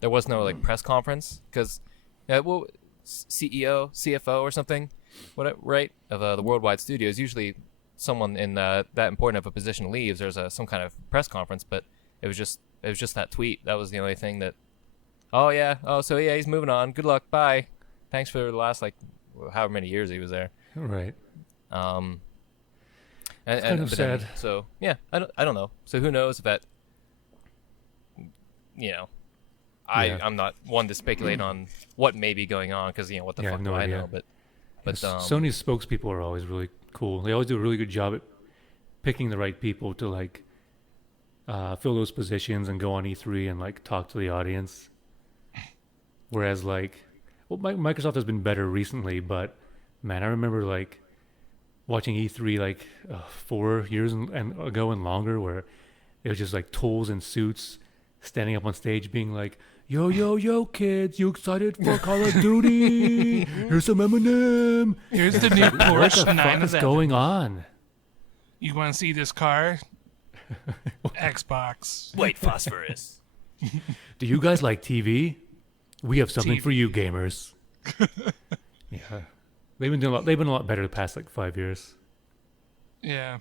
there was no like press conference because CEO, CFO, or something, right of the Worldwide Studios. Usually, someone in that important of a position leaves. There's some kind of press conference, but it was just that tweet. That was the only thing that. Oh yeah. Oh, so yeah, he's moving on. Good luck. Bye. Thanks for the last like however many years he was there. Right. And kind of but then- sad. so yeah, I don't know. So who knows if that. Yeah. I'm not one to speculate on what may be going on because what the Yeah, I fuck have no do I idea. know? But Sony's spokespeople are always really cool. They always do a really good job at picking the right people to like fill those positions and go on E3 and like talk to the audience. Whereas like, well, Microsoft has been better recently, but man, I remember like watching E3 like 4 years ago and longer, where it was just like tools and suits standing up on stage being like, yo, kids, you excited for Call of Duty? Here's some Eminem. Here's the new What the Porsche fuck is 911. going on? You want to see this car? Xbox. wait, phosphorus. Do you guys like TV? We have something TV. for you, gamers. Yeah, they've been doing a lot. They've been a lot better the past like 5 years. Yeah.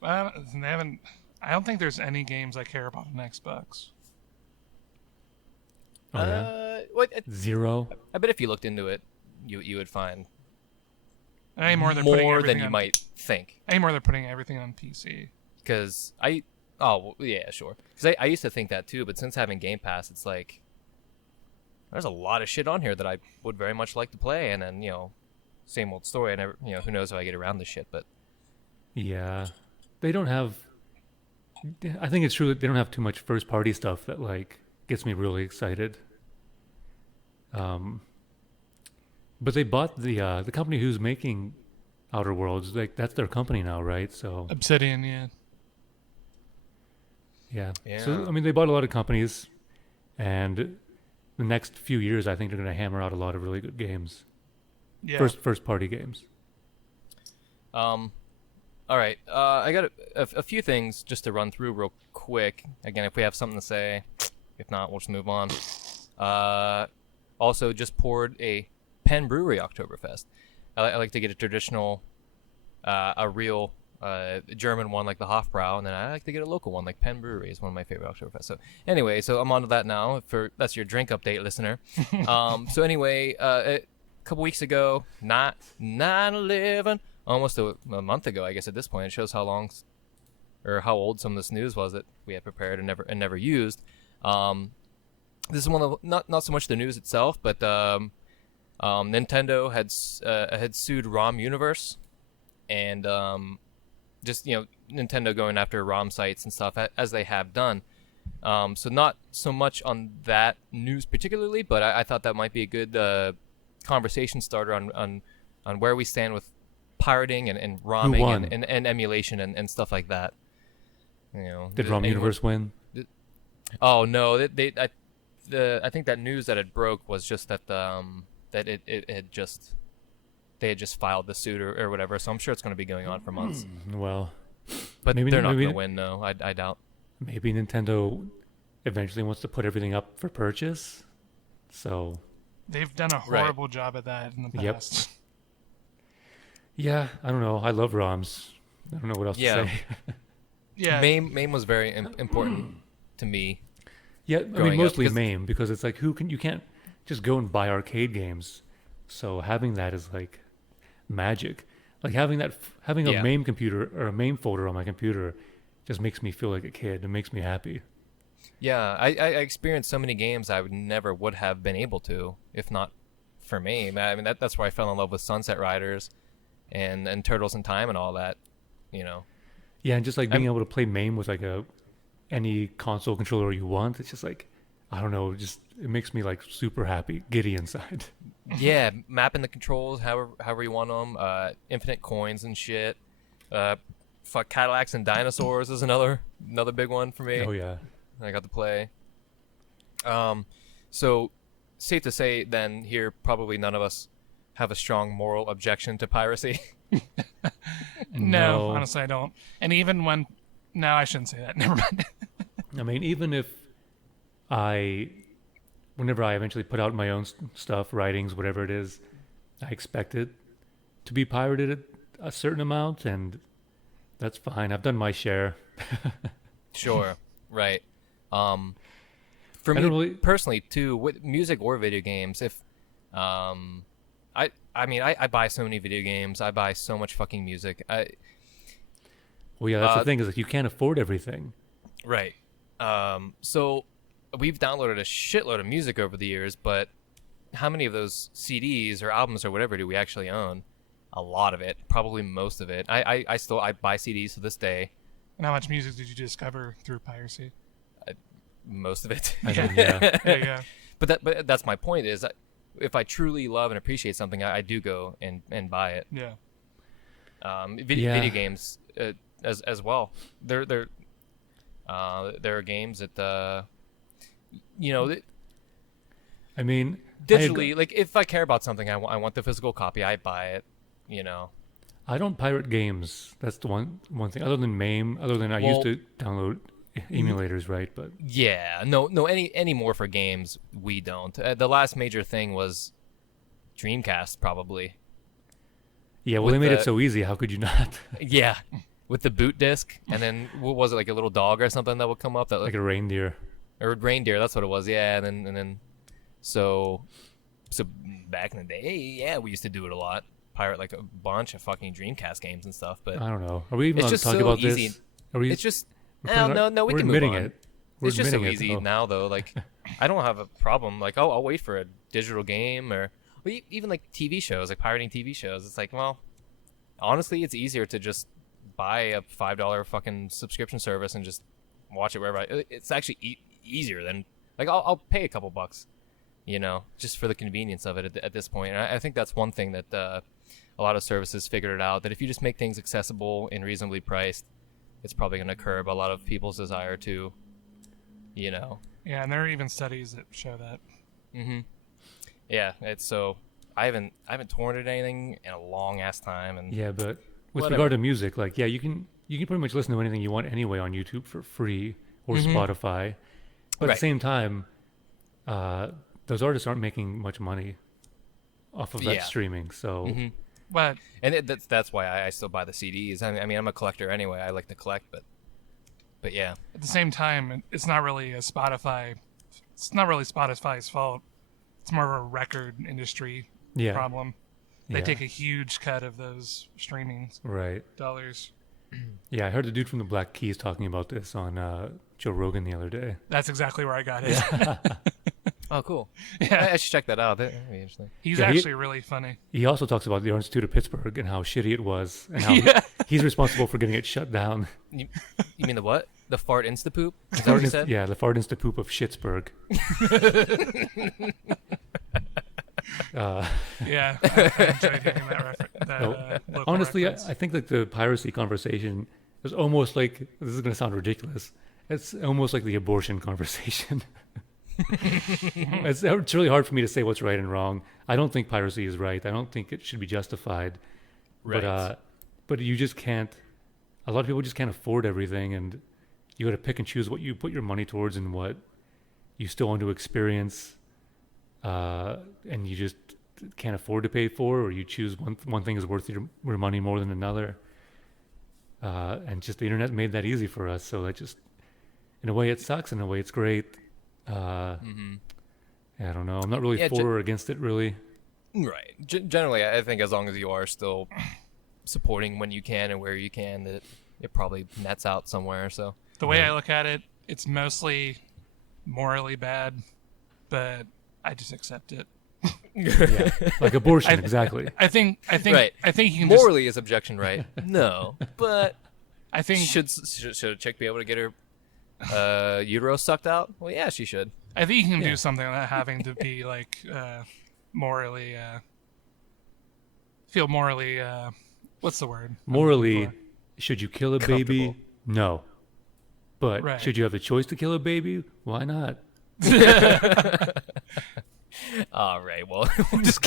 They haven't. I don't think there's any games I care about on Xbox. Oh, yeah? Zero. I bet if you looked into it, you would find Anymore, they're putting more everything than you on, might think. Anymore, they're putting everything on PC. Because well, yeah, sure. Because I used to think that too, but since having Game Pass, it's like there's a lot of shit on here that I would very much like to play, and then same old story. I never, who knows how I get around this shit, but Yeah, they don't have. I think it's true that they don't have too much first party stuff that like gets me really excited. But they bought the company who's making Outer Worlds. Like that's their company now, right? So Obsidian, yeah. yeah. So I mean, they bought a lot of companies, and the next few years, I think they're going to hammer out a lot of really good games. Yeah. First party games. All right. I got a few things just to run through real quick. Again, if we have something to say, if not, we'll just move on. Also, just poured a Penn Brewery Oktoberfest. I like to get a traditional, a real German one like the Hofbrau, and then I like to get a local one like Penn Brewery is one of my favorite Oktoberfest. So anyway, I'm on to that now. That's your drink update, listener. So anyway, a couple weeks ago, 9/11, almost a month ago, I guess at this point. It shows how long or how old some of this news was that we had prepared and never used. This is one of not so much the news itself, but Nintendo had sued RomUniverse, and just Nintendo going after ROM sites and stuff as they have done. So not so much on that news particularly, but I thought that might be a good conversation starter on where we stand with pirating and ROMing and emulation and stuff like that. Did RomUniverse win? Oh no, I think that news that it broke was just that that it had just they had just filed the suit or whatever. So I'm sure it's going to be going on for months. Well, but maybe, they're not going to win. No, I doubt. Maybe Nintendo eventually wants to put everything up for purchase. So they've done a horrible job at that in the past. Yep. Yeah, I don't know. I love ROMs. I don't know what else to say. Yeah, MAME was very important to me. Yeah, I mean mostly MAME because it's like you can't just go and buy arcade games. So having that is like magic. Like having a MAME computer or a MAME folder on my computer just makes me feel like a kid. It makes me happy. Yeah, I experienced so many games I never would have been able to if not for MAME. I mean that's where I fell in love with Sunset Riders and Turtles in Time and all that. Yeah, and just like being able to play MAME with like any console controller you want, it's just like I don't know, it makes me like super happy, giddy inside. Yeah, mapping the controls however you want them, infinite coins and shit. Fuck Cadillacs and dinosaurs is another big one for me. Oh yeah, I got to play. So safe to say then here probably none of us have a strong moral objection to piracy. No, honestly I don't. And even when no, I shouldn't say that. Never mind. I mean, even if whenever I eventually put out my own stuff, writings, whatever it is, I expect it to be pirated at a certain amount, and that's fine. I've done my share. Sure, right. For me personally, too, with music or video games, if I buy so many video games, I buy so much fucking music. Well, yeah, that's the thing is that you can't afford everything. Right. So we've downloaded a shitload of music over the years, but how many of those CDs or albums or whatever do we actually own? A lot of it, probably most of it. I buy CDs to this day. And how much music did you discover through piracy? Most of it. Yeah. There you go. But that's my point is that if I truly love and appreciate something, I do go and buy it. Yeah. Video games as well. There are games that I mean, digitally, like if I care about something, I want the physical copy. I buy it. I don't pirate games. That's the one thing. Other than MAME, I used to download emulators, right? But yeah, no, any more for games we don't. The last major thing was Dreamcast, probably. Yeah, well, they made it so easy. How could you not? Yeah, with the boot disc, and then what was it, like a little dog or something that would come up that like a reindeer. Or reindeer, that's what it was. Yeah, and then So back in the day, yeah, we used to do it a lot. Pirate like a bunch of fucking Dreamcast games and stuff. But I don't know. Are we even it's allowed to just talk so about easy. this? Are we? It's just we're putting our- no, we we're can move admitting on. it. We're It's just so admitting it, easy though. now, though. Like, I don't have a problem. Like, oh, I'll wait for a digital game or even like TV shows, like pirating TV shows. It's like, well, honestly, it's easier to just buy a $5 fucking subscription service and just watch it wherever. It's actually easier than like I'll pay a couple bucks, just for the convenience of it at this point. And I think that's one thing that a lot of services figured it out, that if you just make things accessible and reasonably priced, it's probably going to curb a lot of people's desire to, Yeah, and there are even studies that show that. Mm-hmm. Yeah, it's so I haven't torrented anything in a long ass time, and Yeah, but with Whatever. regard to music, like you can pretty much listen to anything you want anyway on YouTube for free or Spotify. But at Right. the same time, those artists aren't making much money off of that Yeah. streaming. So But and that's why I still buy the CDs. I mean, I'm a collector anyway. I like to collect, but yeah, at the same time, it's not really It's not really Spotify's fault. It's more of a record industry yeah, problem. They yeah. take a huge cut of those streaming right. dollars. Yeah, I heard the dude from the Black Keys talking about this on Joe Rogan the other day. That's exactly where I got it. oh cool. Yeah. I should check that out. That'd be interesting. He's Yeah, actually really funny. He also talks about the Institute of Pittsburgh and how shitty it was, and how Yeah. he's responsible for getting it shut down. You mean the what? The fart insta poop? Is that what you said? Yeah, the fart insta poop of Schittsburg. Yeah, I enjoyed hearing that reference. Honestly, I think that the piracy conversation is almost like, this is going to sound ridiculous, it's almost like the abortion conversation. It's really hard for me to say what's right and wrong. I don't think piracy is right. I don't think it should be justified. Right. But you just can't, a lot of people just can't afford everything, and you got to pick and choose what you put your money towards and what you still want to experience, and you just can't afford to pay for, or you choose one thing is worth your money more than another. And just the internet made that easy for us. So that just, in a way it sucks, in a way it's great. I don't know. I'm not really for or against it, really. Right. Generally, I think as long as you are still supporting when you can and where you can, that it probably nets out somewhere. So the way I look at it, it's mostly morally bad, but I just accept it. Yeah, like abortion, exactly. I think right. I think you can morally is objection right? No, but I think should a chick be able to get her uterus sucked out? Well, yeah, she should. I think you can do something without having to be like morally feel morally what's the word? Morally, should you kill a baby? Comfortable. No. But Right. should you have the choice to kill a baby? Why not? All right. Well, we'll just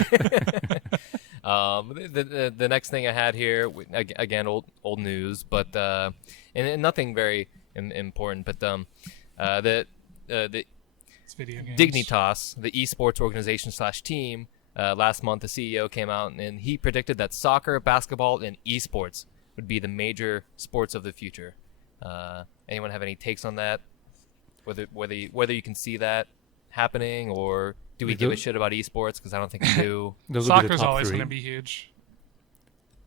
the next thing I had here, again, old news, but and nothing very important, but the It's video games. Dignitas, the eSports organization / team, last month the CEO came out and he predicted that soccer, basketball, and eSports would be the major sports of the future. Anyone have any takes on that? Whether you can see that happening, or do we give a shit about esports? Because I don't think we do. Those will be the Soccer's top always three. going to be huge.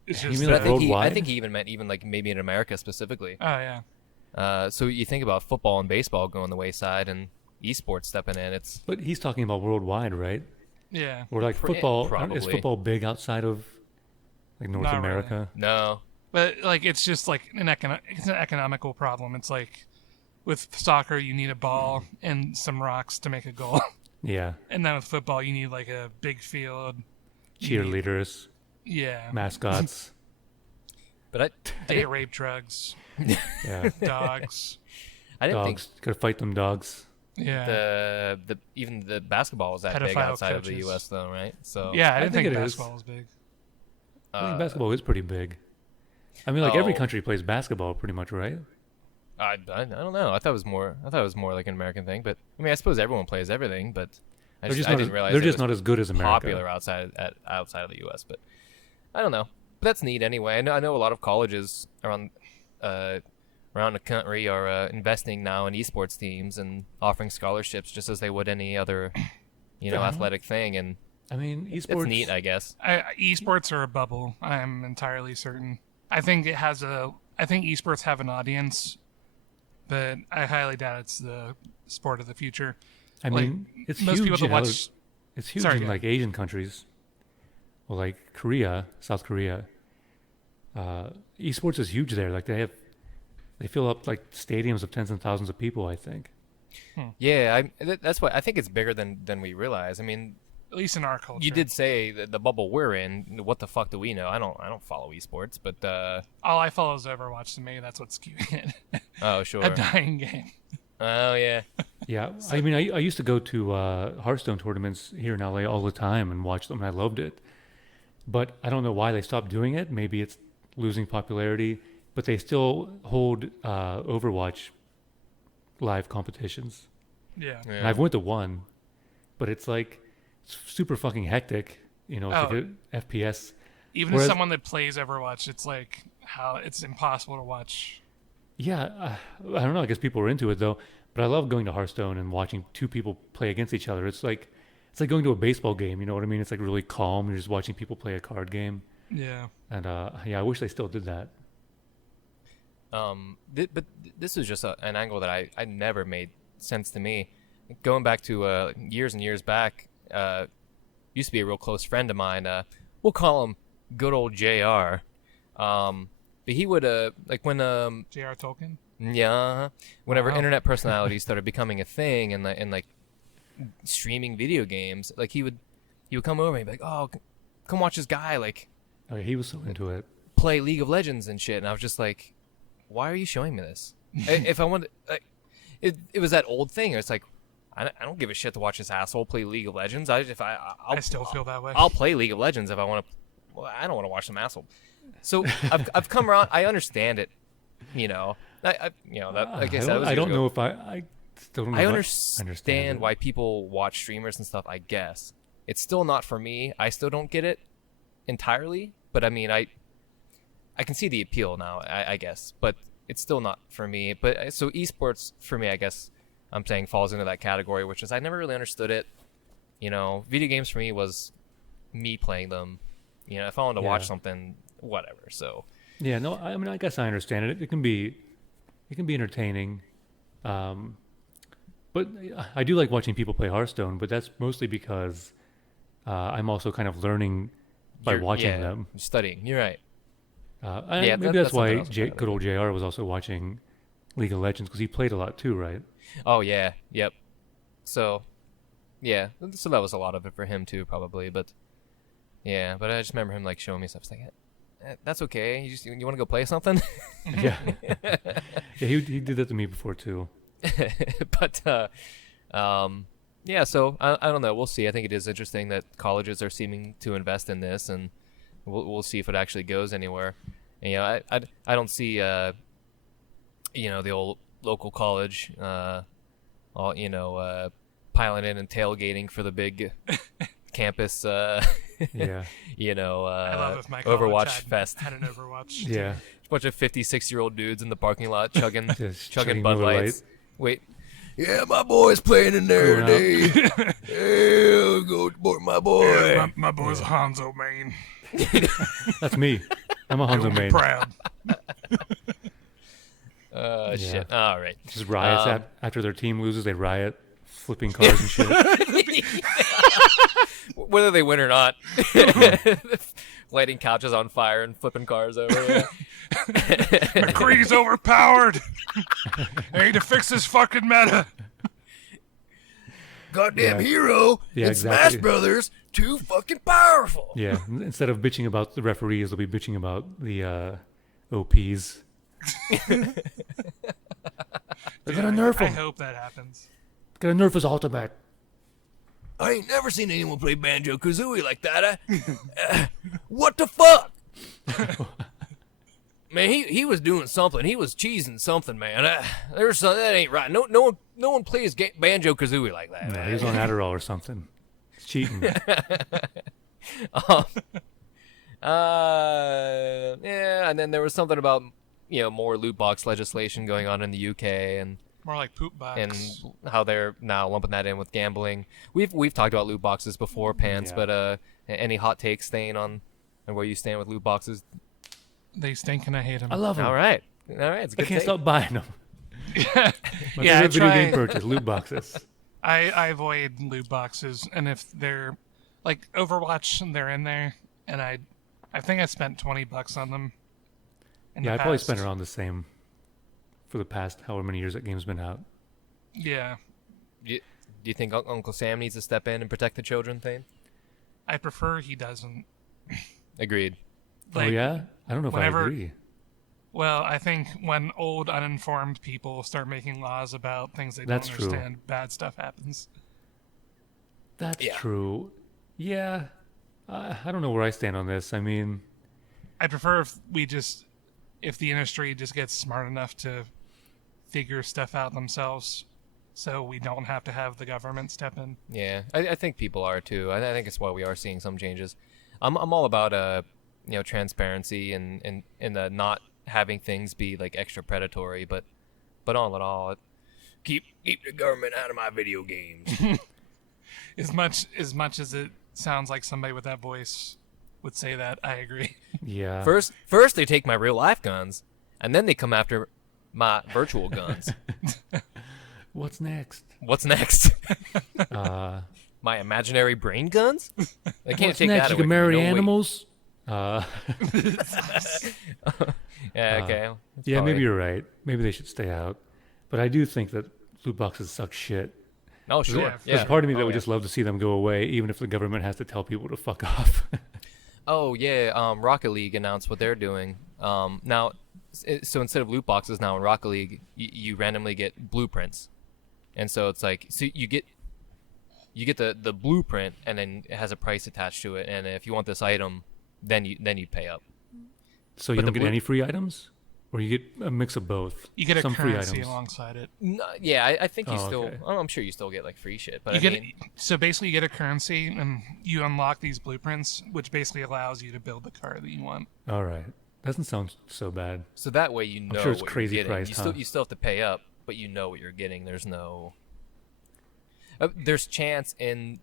It's You just mean But like I worldwide? think he even meant even like maybe in America specifically. oh yeah. So you think about football and baseball going the wayside and esports stepping in. It's But he's talking about worldwide, right? Yeah. Or like football. Is probably. football big outside of like North Not really. America? no. But like it's just like it's an economical problem. It's like with soccer you need a ball and some rocks to make a goal. Yeah. And then with football you need like a big field. Cheerleaders, Yeah. mascots. But Date rape drugs. Yeah. Dogs. I didn't think Dogs. Gotta fight them dogs. Yeah. even the basketball was that big Pedophile outside of the coaches. U.S. though, right? So Yeah, I didn't think think it is. basketball was big. I think basketball is pretty big. I mean, like every Oh. country plays basketball pretty much, right? I don't know. I thought it was more like an American thing, but I mean, I suppose everyone plays everything, but I didn't realize they're it just was not as good as America. popular outside of the U.S. But I don't know. But that's neat anyway. I know a lot of colleges around the country are investing now in esports teams and offering scholarships just as they would any other athletic thing, and I mean, it's esports. neat, I guess. Esports are a bubble. I'm entirely certain. I think esports have an audience, but I highly doubt it's the sport of the future. I mean, it's most huge people that in watch. it's huge Sorry, in go like Asian countries, well, like Korea, South Korea. Esports is huge there. Like they fill up like stadiums of tens and thousands of people, I think. Yeah, that's why I think it's bigger than we realize. I mean, At least in our culture. you did say the bubble we're in. What the fuck do we know? I don't follow esports, but All I follow is Overwatch. To me, that's what's skewing it. oh sure. A dying game. Oh yeah. Yeah, I mean, I used to go to Hearthstone tournaments here in LA all the time and watch them, and I loved it. But I don't know why they stopped doing it. Maybe it's losing popularity, but they still hold Overwatch live competitions. Yeah. And I've went to one, but it's like super fucking hectic. It's like a FPS. Even as someone that plays Overwatch, it's like how it's impossible to watch. Yeah, I don't know. I guess people are into it though. But I love going to Hearthstone and watching two people play against each other. It's like going to a baseball game. You know what I mean? It's like really calm. You're just watching people play a card game. Yeah. And I wish they still did that. But this is just an angle that I never made sense to me. Going back to years and years back, used to be a real close friend of mine. We'll call him good old JR. But he would like when J.R. Tolkien. yeah, whenever Wow. internet personalities started becoming a thing and like streaming video games, like he would come over and be like, "Oh, come watch this guy like Oh, yeah, he was so into it. play League of Legends and shit." And I was just like, "Why are you showing me this?" If I wanted, like, it was that old thing. It's like, I don't give a shit to watch this asshole play League of Legends. I still feel that way. I'll play League of Legends if I want to. Well, I don't want to watch some asshole. So I've come around. I understand it. That like I said, that was I years don't ago. know if I still don't know. I if understand it. why people watch streamers and stuff. I guess it's still not for me. I still don't get it entirely. But I mean, I can see the appeal now. I guess, but it's still not for me. But so esports for me, I guess I'm saying falls into that category, which is I never really understood it. Video games for me was me playing them. If I wanted to watch something, whatever. So Yeah, no, I mean, I guess I understand it. It can be entertaining, but I do like watching people play Hearthstone. But that's mostly because I'm also kind of learning by watching them. studying. You're right. Maybe that's why something else. good old JR was also watching League of Legends because he played a lot too, right? Oh yeah, yep. So, yeah, so that was a lot of it for him too, probably. But yeah, but I just remember him like showing me stuff. It's like, that's okay. You want to go play something? Yeah, yeah. He did that to me before too. But yeah. So I don't know. We'll see. I think it is interesting that colleges are seeming to invest in this, and we'll see if it actually goes anywhere. And, I don't see the old local college piling in and tailgating for the big campus Yeah, I love if my college Overwatch fest. had an Overwatch. yeah. A bunch of 56-year-old dudes in the parking lot chugging Just chugging chugging Bud Miller Lights. Wait. Yeah, my boy's playing in there Going today. Yeah, go support my boy. Yeah, my boy's a Hanzo main. That's me. I'm a Hanzo You'll be main. proud. Yeah. Shit. All right. Just riots after their team loses. They riot, flipping cars and shit. Whether they win or not. Lighting couches on fire and flipping cars over. Yeah. McCree's overpowered. I need to fix this fucking meta. Goddamn Yeah. hero Yeah, and exactly. Smash Brothers, too fucking powerful. Yeah, instead of bitching about the referees, they'll be bitching about the OPs. They're gonna nerf I him. hope that happens. Gonna nerf his ultimate. I ain't never seen anyone play Banjo-Kazooie like that. What the fuck? Man, he was doing something. He was cheesing something, man. There's something that ain't right. No one plays Banjo-Kazooie like that. No, man. he was on Adderall or something. It's cheating. Yeah, and then there was something about more loot box legislation going on in the UK, and More like poop box. and how they're now lumping that in with gambling. We've talked about loot boxes before, Pants, Yeah. but any hot takes staying on where you stand with loot boxes? They stink and I hate them. I love them. All right, it's a I good can't take. stop buying them. yeah, My yeah. I favorite video game try. purchase, loot boxes. I avoid loot boxes, and if they're like Overwatch, they're in there, and I think I spent $20 on them. Yeah, I probably spent around the same for the past however many years that game's been out. Yeah, Do you think Uncle Sam needs to step in and protect the children, Thane? I prefer he doesn't. Agreed. Like, oh yeah, I don't know if whenever- I agree. Well, I think when old, uninformed people start making laws about things they That's don't true. understand, bad stuff happens. That's Yeah. true. Yeah, I don't know where I stand on this. I mean, I prefer if the industry just gets smart enough to figure stuff out themselves, so we don't have to have the government step in. Yeah, I think people are too. I think it's why we are seeing some changes. I'm all about transparency and not having things be like extra predatory, but all in all, keep the government out of my video games. As much as it sounds like somebody with that voice would say that, I agree. yeah. First they take my real life guns, and then they come after my virtual guns. What's next? What's next? Uh, My imaginary brain guns? They can't what's take next? that You away can from marry me. No, wait. animals. Yeah, okay. That's Yeah, probably- maybe you're right. Maybe they should stay out. But I do think that loot boxes suck shit. Oh, sure. Yeah, Yeah. There's a part of me that Oh, would yeah. just love to see them go away, even if the government has to tell people to fuck off. Oh yeah, Rocket League announced what they're doing. Now, so instead of loot boxes, now in Rocket League, you randomly get blueprints, and so it's like you get the blueprint, and then it has a price attached to it, and if you want this item, then you pay up. So you But don't the get any free items? Or you get a mix of both? You get a Some free currency items. alongside it. No, yeah, I think you Oh, still. okay. I'm sure you still get like free shit, but You I get mean, so basically you get a currency and you unlock these blueprints, which basically allows you to build the car that you want. All right. Doesn't sound so bad. so that way you know sure it's what crazy you're getting. priced, You huh? still have to pay up, but you know what you're getting. There's no. There's chance in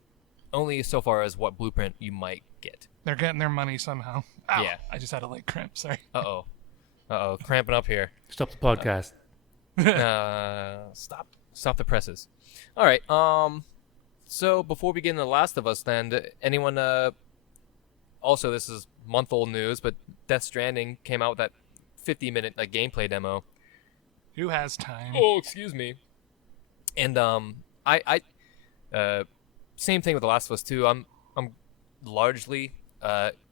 only so far as what blueprint you might get. They're getting their money somehow. Ow, Yeah. I just had a leg cramp. Sorry. Uh oh, cramping up here. Stop the podcast. Stop the presses. All right. So before we get into The Last of Us, then anyone? Also, this is month-old news, but Death Stranding came out with that 50-minute gameplay demo. Who has time? Oh, excuse me. And I same thing with The Last of Us 2. I'm largely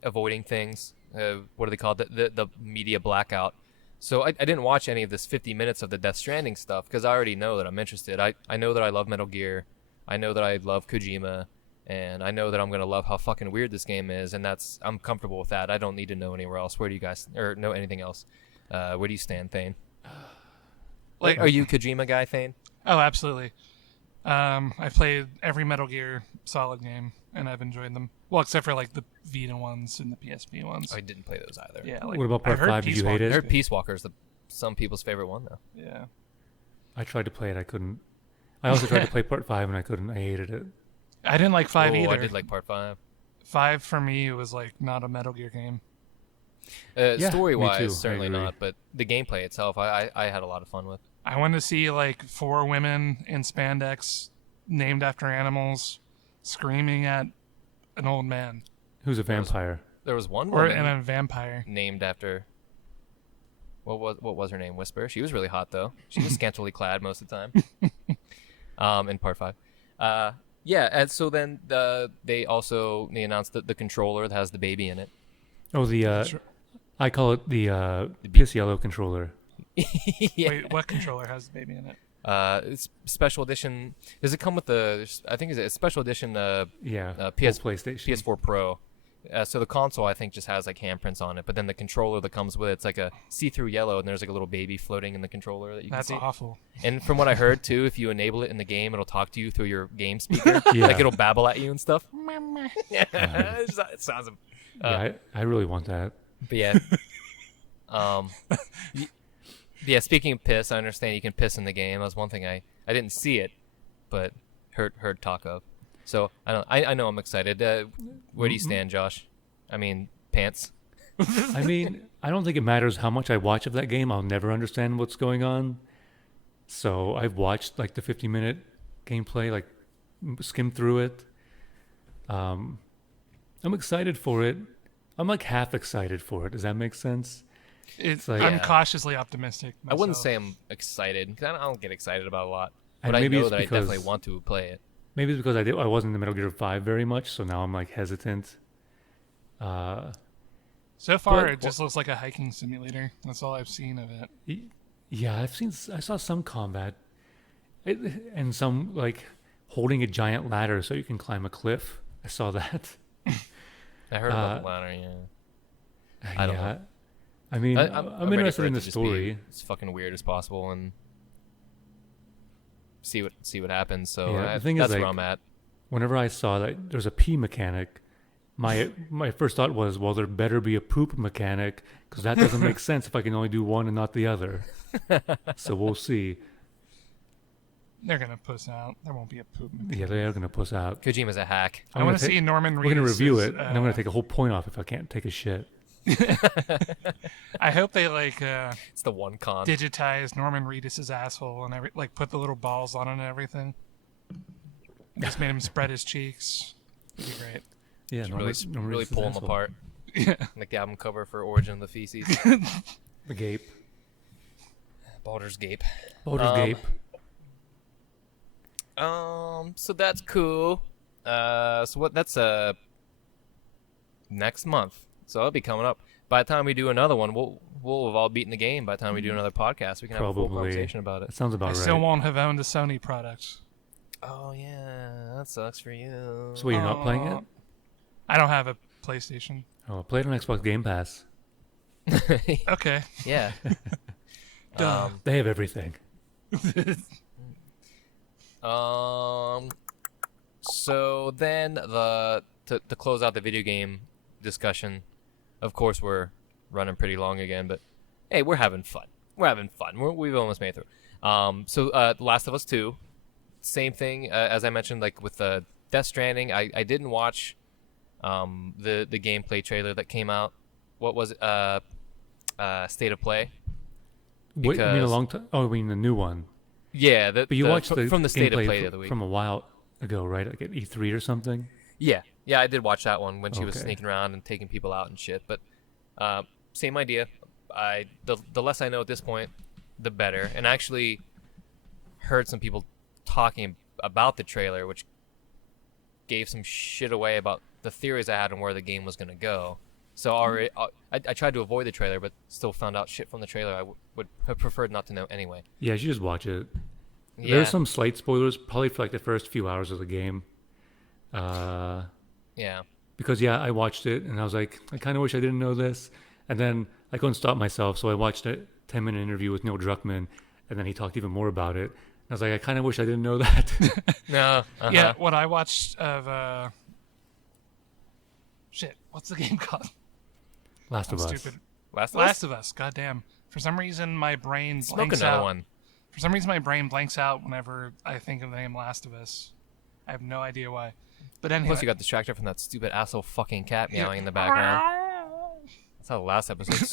avoiding things. What do they call it? The media blackout. So I didn't watch any of this 50 minutes of the Death Stranding stuff because I already know that I'm interested. I know that I love Metal Gear. I know that I love Kojima. And I know that I'm going to love how fucking weird this game is. And I'm comfortable with that. I don't need to know anywhere else. Where do you guys, or know anything else? Where do you stand, Thane? Like- Are you a Kojima guy, Thane? Oh, absolutely. I've played every Metal Gear Solid game, and I've enjoyed them. Well, except for like the Vita ones and the PSP ones. I didn't play those either. Yeah. Like, What about part I've heard 5? Did Peace you hate Walker's it? I heard good. Peace Walker is some people's favorite one, though. Yeah. I tried to play it. I couldn't. I also tried to play part 5 and I couldn't. I hated it. I didn't like 5 Oh, either. I did like part 5. 5 for me was like not a Metal Gear game. Yeah, me too. Story-wise, I certainly agree. not, but the gameplay itself, I had a lot of fun with. I wanted to see like 4 women in spandex named after animals screaming at an old man Who's a vampire? There was one or woman and a vampire. named after. What was her name? Whisper. She was really hot though. She was scantily clad most of the time. In part 5. Yeah, and so then they announced the controller that has the baby in it. Oh, Sure. I call it the piss yellow controller. Yeah. Wait, what controller has the baby in it? It's special edition. Does it come with I think it's a special edition Yeah. PS full PlayStation. PS4 Pro. So the console I think just has like handprints on it, but then the controller that comes with it's like a see-through yellow, and there's like a little baby floating in the controller that you That's can see. awful. And from what I heard too, if you enable it in the game, it'll talk to you through your game speaker. Yeah. Like it'll babble at you and stuff. Yeah, it sounds. Yeah, I really want that. But yeah, Yeah, speaking of piss, I understand you can piss in the game. That was one thing I didn't see it, but heard talk of. So I know I'm excited. Where do you stand, Josh? I mean, pants. I mean, I don't think it matters how much I watch of that game. I'll never understand what's going on. So I've watched like the 50-minute gameplay, like skimmed through it. I'm excited for it. I'm like half excited for it. Does that make sense? It's like- I'm Yeah. cautiously optimistic. I wouldn't myself. say I'm excited, 'cause I don't get excited about a lot. And But I maybe know it's that I because- definitely want to play it. Maybe it's because I wasn't in the Metal Gear 5 very much, so now I'm like hesitant. So far, But- it just looks like a hiking simulator. That's all I've seen of it. Yeah, I saw some combat, and some like holding a giant ladder so you can climb a cliff. I saw that. I heard about the ladder. Yeah. I don't know. I mean, I'm I'm ready interested for it in to the just be story. as fucking weird as possible and see what happens. So Yeah, the thing is, that's like, where I'm at. Whenever I saw that there's a pee mechanic, my first thought was, well, there better be a poop mechanic because that doesn't make sense if I can only do one and not the other. So we'll see. They're gonna puss out. There won't be a poop. Yeah, they are gonna puss out. Kojima's a hack. I want to see Norman Reedus. We're gonna review as, it, and I'm gonna take a whole point off if I can't take a shit. I hope they It's the one con. digitize Norman Reedus's asshole and put the little balls on it and everything. Just made him spread his cheeks. It'd be great. Yeah, really pull them asshole. apart. Yeah. Like the album cover for Origin of the Feces. The gape. Baldur's Gape. Baldur's Gape. So that's cool. That's next month. So it'll be coming up. By the time we do another one, we'll have all beaten the game. By the time we do another podcast, we can have a full Probably. conversation about it. That sounds about I right. still won't have owned a Sony product. Oh yeah, that sucks for you. So you're not playing it? I don't have a PlayStation. Oh, play it on Xbox Game Pass. Okay. Yeah. Duh. They have everything. So then to close out the video game discussion, of course we're running pretty long again, but hey, we're having fun. We've almost made it through. So Last of Us 2, same thing as I mentioned, like with Death Stranding. I didn't watch the gameplay trailer that came out. What was it? State of Play. Wait, you mean a Because- long time? Oh, I mean the new one. Yeah, But you watched from the State of gameplay Play the other week. from a while ago, right? Like at E3 or something. Yeah, I did watch that one when she was Okay. sneaking around and taking people out and shit. But same idea. The less I know at this point, the better. And I actually heard some people talking about the trailer, which gave some shit away about the theories I had on where the game was gonna go. So already, I tried to avoid the trailer, but still found out shit from the trailer I would have preferred not to know anyway. Yeah, you should just watch it. Yeah. There's some slight spoilers, probably for like the first few hours of the game. Yeah. Because yeah, I watched it and I was like, I kind of wish I didn't know this. And then I couldn't stop myself, so I watched a 10-minute interview with Neil Druckmann, and then he talked even more about it. And I was like, I kind of wish I didn't know that. No. Uh-huh. Yeah, what I watched of shit, what's the game called? Last of Us. Stupid. Last Last of Us. Goddamn. For some reason, my brain Smoke blanks another out. one. For some reason, my brain blanks out whenever I think of the name Last of Us. I have no idea why. But anyway, Plus, you got distracted from that stupid asshole fucking cat meowing in the background. That's how the last episode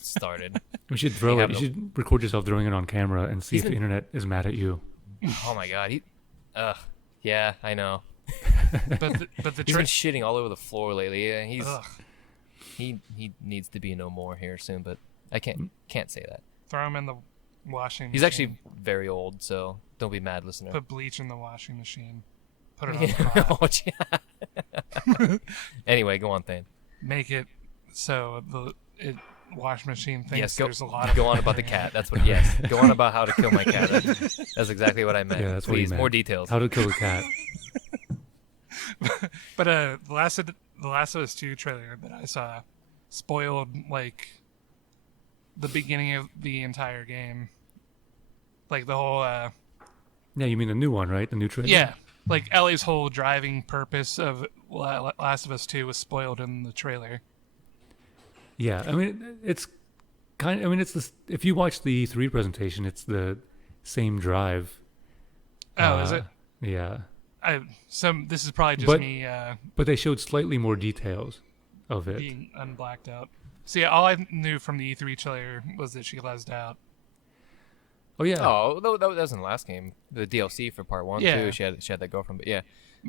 started. We should throw You it. have You should record yourself throwing it on camera and see He's if the been- internet is mad at you. Oh my god. Yeah, I know. but the He's been trick. shitting all over the floor lately. Yeah, Ugh, he needs to be no more here soon, but I can't say that. throw him in the washing. He's machine. actually very old, so don't be mad, listener. Put bleach in the washing machine. Put it on the pot. Oh, yeah. Anyway, go on, Thane. Make it so the washing machine thinks Yes, go, there's a lot of go on about the cat. That's what. Yes, go on about how to kill my cat. That's exactly what I meant. Yeah, that's what he Please, meant. more details. How to kill a cat. But the Last of Us 2 trailer that I saw spoiled like the beginning of the entire game. Like the whole Yeah, you mean the new one, right? The new trailer? yeah, like Ellie's whole driving purpose of Last of Us 2 was spoiled in the trailer. Yeah, I mean, it's I mean, it's this. If you watch the E3 presentation, it's the same drive. Oh, is it? Yeah. This is probably just But- me But they showed slightly more details of it. being unblacked out. See, all I knew from the E3 trailer was that she lesed out. Oh yeah. Oh, that was in the last game. The DLC for part 1 Yeah. too. She had that girlfriend, but yeah.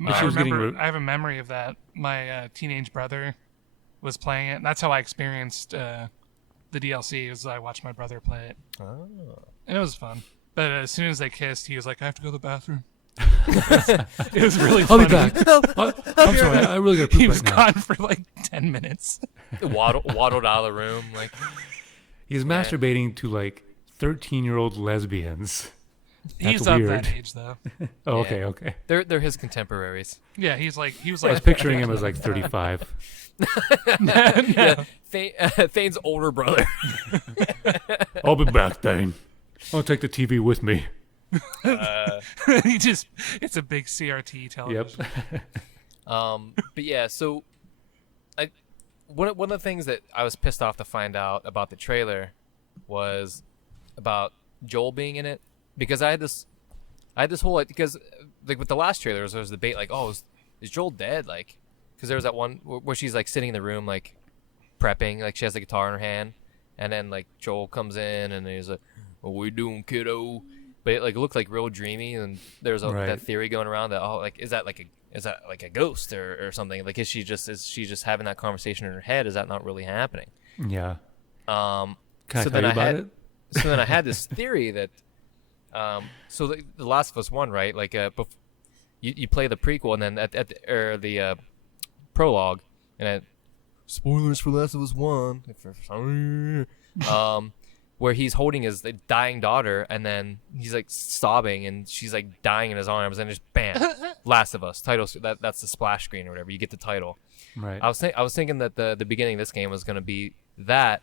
I she was getting remember. I have a memory of that. My teenage brother was playing it, and that's how I experienced the DLC. Was I watched my brother play it, Oh. and it was fun. But as soon as they kissed, he was like, "I have to go to the bathroom." It was really I'll funny. be back. I'm sorry. I really gotta poop He was right now. gone for like 10 minutes. Waddled out of the room like. He's masturbating to like 13-year-old lesbians. He's That's of weird. that age though. Oh, Yeah. okay. They're his contemporaries. Yeah, he was I was picturing him as like 35. Yeah, Thane's older brother. I'll be back, Thane. I'll take the TV with me. it's a big CRT television. Yep. But yeah, so one of the things that I was pissed off to find out about the trailer was about Joel being in it, because I had this whole, because like with the last trailers there was debate like, oh, is Joel dead, like, because there was that one where she's like sitting in the room like prepping, like she has the guitar in her hand, and then like Joel comes in and he's like, what we doing, kiddo? But it like looked like real dreamy, and there's Right. that theory going around that, oh, like is that like a ghost or something, like is she just having that conversation in her head? Is that not really happening? Yeah. Um Can so I tell you about it? So then I had this theory that so the Last of Us 1, right, like you play the prequel, and then at the prologue, and then spoilers for Last of Us 1 where he's holding his dying daughter, and then he's like sobbing, and she's like dying in his arms, and just bam, Last of Us title. That's the splash screen or whatever. You get the title. Right. I was thinking that the beginning of this game was going to be that,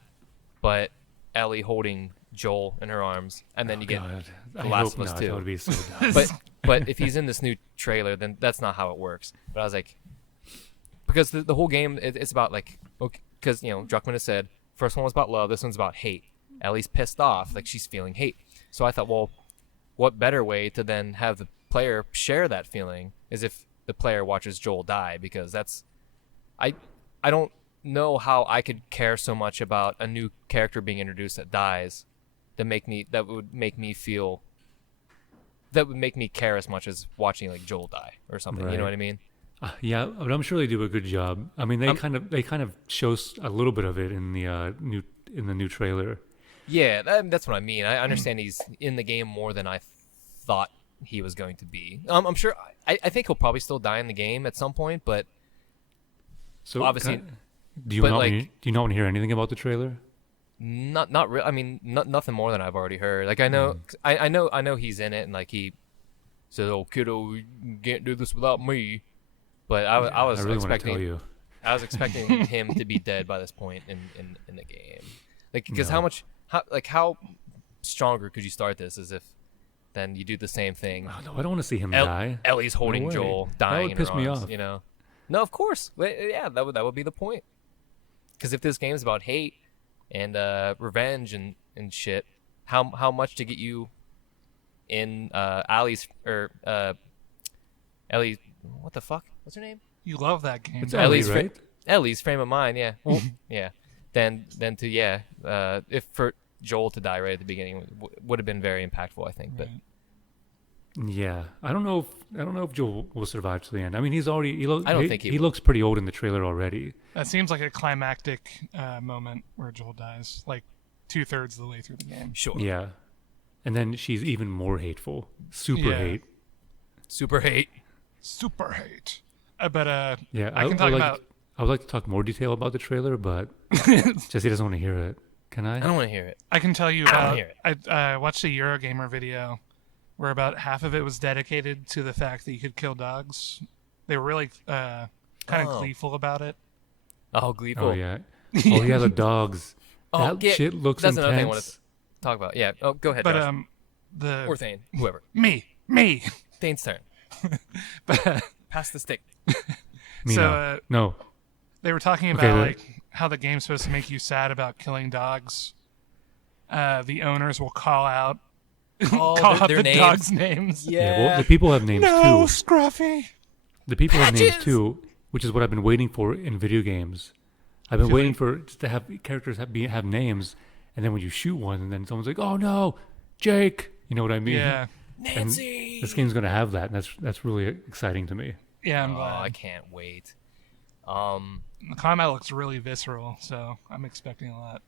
but Ellie holding Joel in her arms, and then you get God. The I Last hope of Us not. 2. That would be so dumb. but if he's in this new trailer, then that's not how it works. But I was like, because the whole game it's about like, because Druckmann has said first one was about love, this one's about hate. Ellie's pissed off, like she's feeling hate. So I thought, well, what better way to then have the player share that feeling is if the player watches Joel die, because that's I don't know how I could care so much about a new character being introduced that dies that would make me care as much as watching like Joel die or something. You know Right. what I mean? Yeah, but I'm sure they do a good job. I mean, they kind of show a little bit of it in the new trailer. Yeah, that's what I mean. I understand he's in the game more than I thought he was going to be. I'm sure. I think he'll probably still die in the game at some point, but So obviously, do you but, not like- do you not want to hear anything about the trailer? not real. I mean, nothing more than I've already heard. Like I know, I know he's in it, and like he says, "Oh, kiddo, you can't do this without me." But I was I really want to tell expecting you. I was expecting him to be dead by this point in the game. Like, because No. how stronger could you start this as if then you do the same thing? Oh, no, I don't want to see him die. Ellie's holding way. Joel, That dying would in piss her me arms, off. No, of course. Yeah, that would be the point. Because if this game's about hate and revenge and shit, how much to get you in Ellie's or Ellie? What the fuck? What's her name? You love that game. It's Ellie's Ellie, right? Ellie's frame of mind, yeah. Yeah. Then to if for Joel to die right at the beginning would have been very impactful, I think. But Yeah, I don't know if Joel will survive to the end. I mean, I don't think he he will. looks pretty old in the trailer already. That seems like a climactic moment where Joel dies, like 2/3 of the way through the game. sure. Yeah, and then she's even more hateful, super Yeah. hate. Super hate. Super hate. But Yeah, I can talk about. I would like to talk more detail about the trailer, but Jesse doesn't want to hear it. Can I? I don't want to hear it. I can tell you I don't about. hear I watched a Eurogamer video where about half of it was dedicated to the fact that you could kill dogs. They were really kind of Oh. gleeful about it. Oh, gleeful. Oh yeah. Oh yeah, the dogs. Oh, That yeah, shit looks that's another thing I want intense. to talk about. Yeah. Oh, go ahead, But Josh. the Or Thane, whoever. me. Thane's turn. But Pass the stick. Me so, no. No. they were talking Okay, about the- like how the game's supposed to make you sad about killing dogs, the owners will call out Oh, call out their the names. dogs' names. Well, the people have names No, too. Scruffy. The people have names Patches! too, which is what I've been waiting for in video games. I've been waiting for just to have characters have names, and then when you shoot one, and then someone's like, "Oh no, Jake," you know what I mean? Yeah, And Nancy. this game's gonna have that, and that's really exciting to me. yeah, I'm Oh, glad. I can't wait. The combat looks really visceral, so I'm expecting a lot.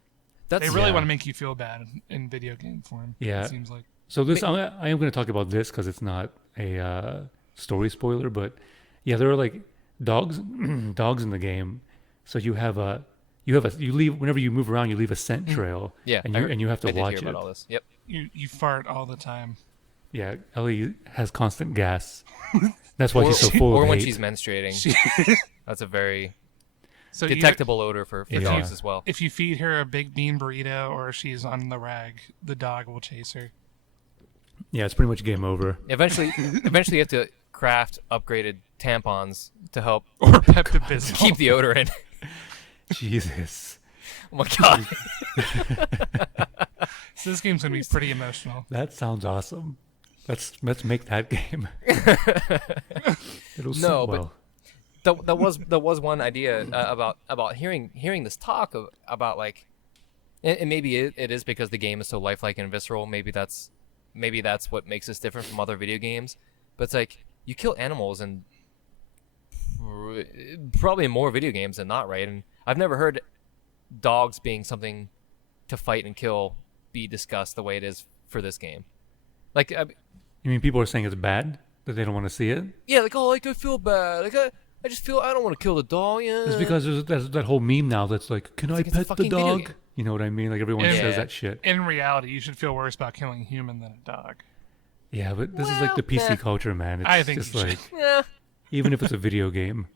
That's They really Yeah. want to make you feel bad in video game form. Yeah. It seems like. So I am going to talk about this because it's not a story spoiler, but yeah, there are like dogs, dogs in the game. So you leave whenever you move around, you leave a scent trail. Yeah, and you have to I did watch hear it. about all this. Yep. You fart all the time. Yeah, Ellie has constant gas. That's why she's so full Or of when hate. she's menstruating. That's a very So detectable odor for if dogs you- as well. If you feed her a big bean burrito or she's on the rag, the dog will chase her. Yeah, it's pretty much game over. Eventually, you have to craft upgraded tampons to help Or Pepto-Bismol. keep the odor in. Jesus, Oh my god. So this game's gonna be pretty emotional. that sounds awesome. Let's make that game. It'll No, sell but- well. That was one idea about hearing this talk about like, and maybe it is because the game is so lifelike and visceral. Maybe that's what makes us different from other video games. But it's like you kill animals and probably in more video games than not, right? And I've never heard dogs being something to fight and kill be discussed the way it is for this game. Like, You mean people are saying it's bad that they don't want to see it? yeah, like, oh, like I feel bad. Like I just feel I don't want to kill the dog. Yeah. It's because there's that whole meme now that's like, can I like it's a pet the fucking video dog? game. You know what I mean? Like everyone Yeah. says that shit. In reality, you should feel worse about killing a human than a dog. Yeah, but this is like the PC Well, culture, man. It's I think just you should. like, yeah. even if it's a video game.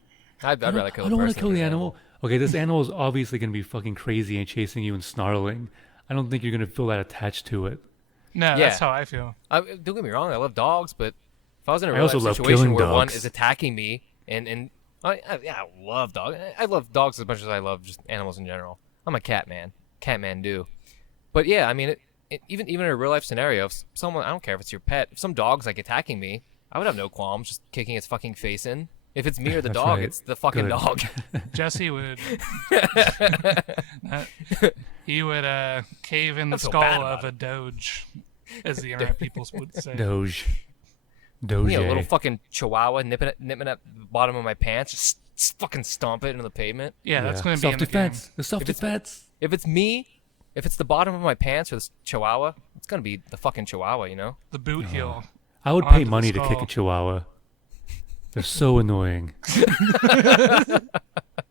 I'd rather kill. I a don't want to person kill than the an animal. Okay, this animal is obviously going to be fucking crazy and chasing you and snarling. I don't think you're going to feel that attached to it. No, Yeah. that's how I feel. Don't get me wrong, I love dogs, but if I was in a I real also life love situation killing where one dogs. is attacking me, and I love dogs. I love dogs as much as I love just animals in general. I'm a cat man. Cat man do. But yeah, I mean, even in a real life scenario, if someone, I don't care if it's your pet, if some dog's like attacking me, I would have no qualms just kicking its fucking face in. If it's me or the That's dog, right. it's the fucking Good. dog. Jesse would. He would cave in the I feel skull bad of about a doge, as the internet people would say. Doge. Doge. You know, a little fucking chihuahua nipping at the bottom of my pants, just fucking stomp it into the pavement. Yeah, that's going to be in the game. self-defense. The self-defense. If it's me, if it's the bottom of my pants or this chihuahua, it's gonna be the fucking chihuahua, you know? The boot heel. I would onto pay the money to kick skull. a chihuahua. They're so annoying.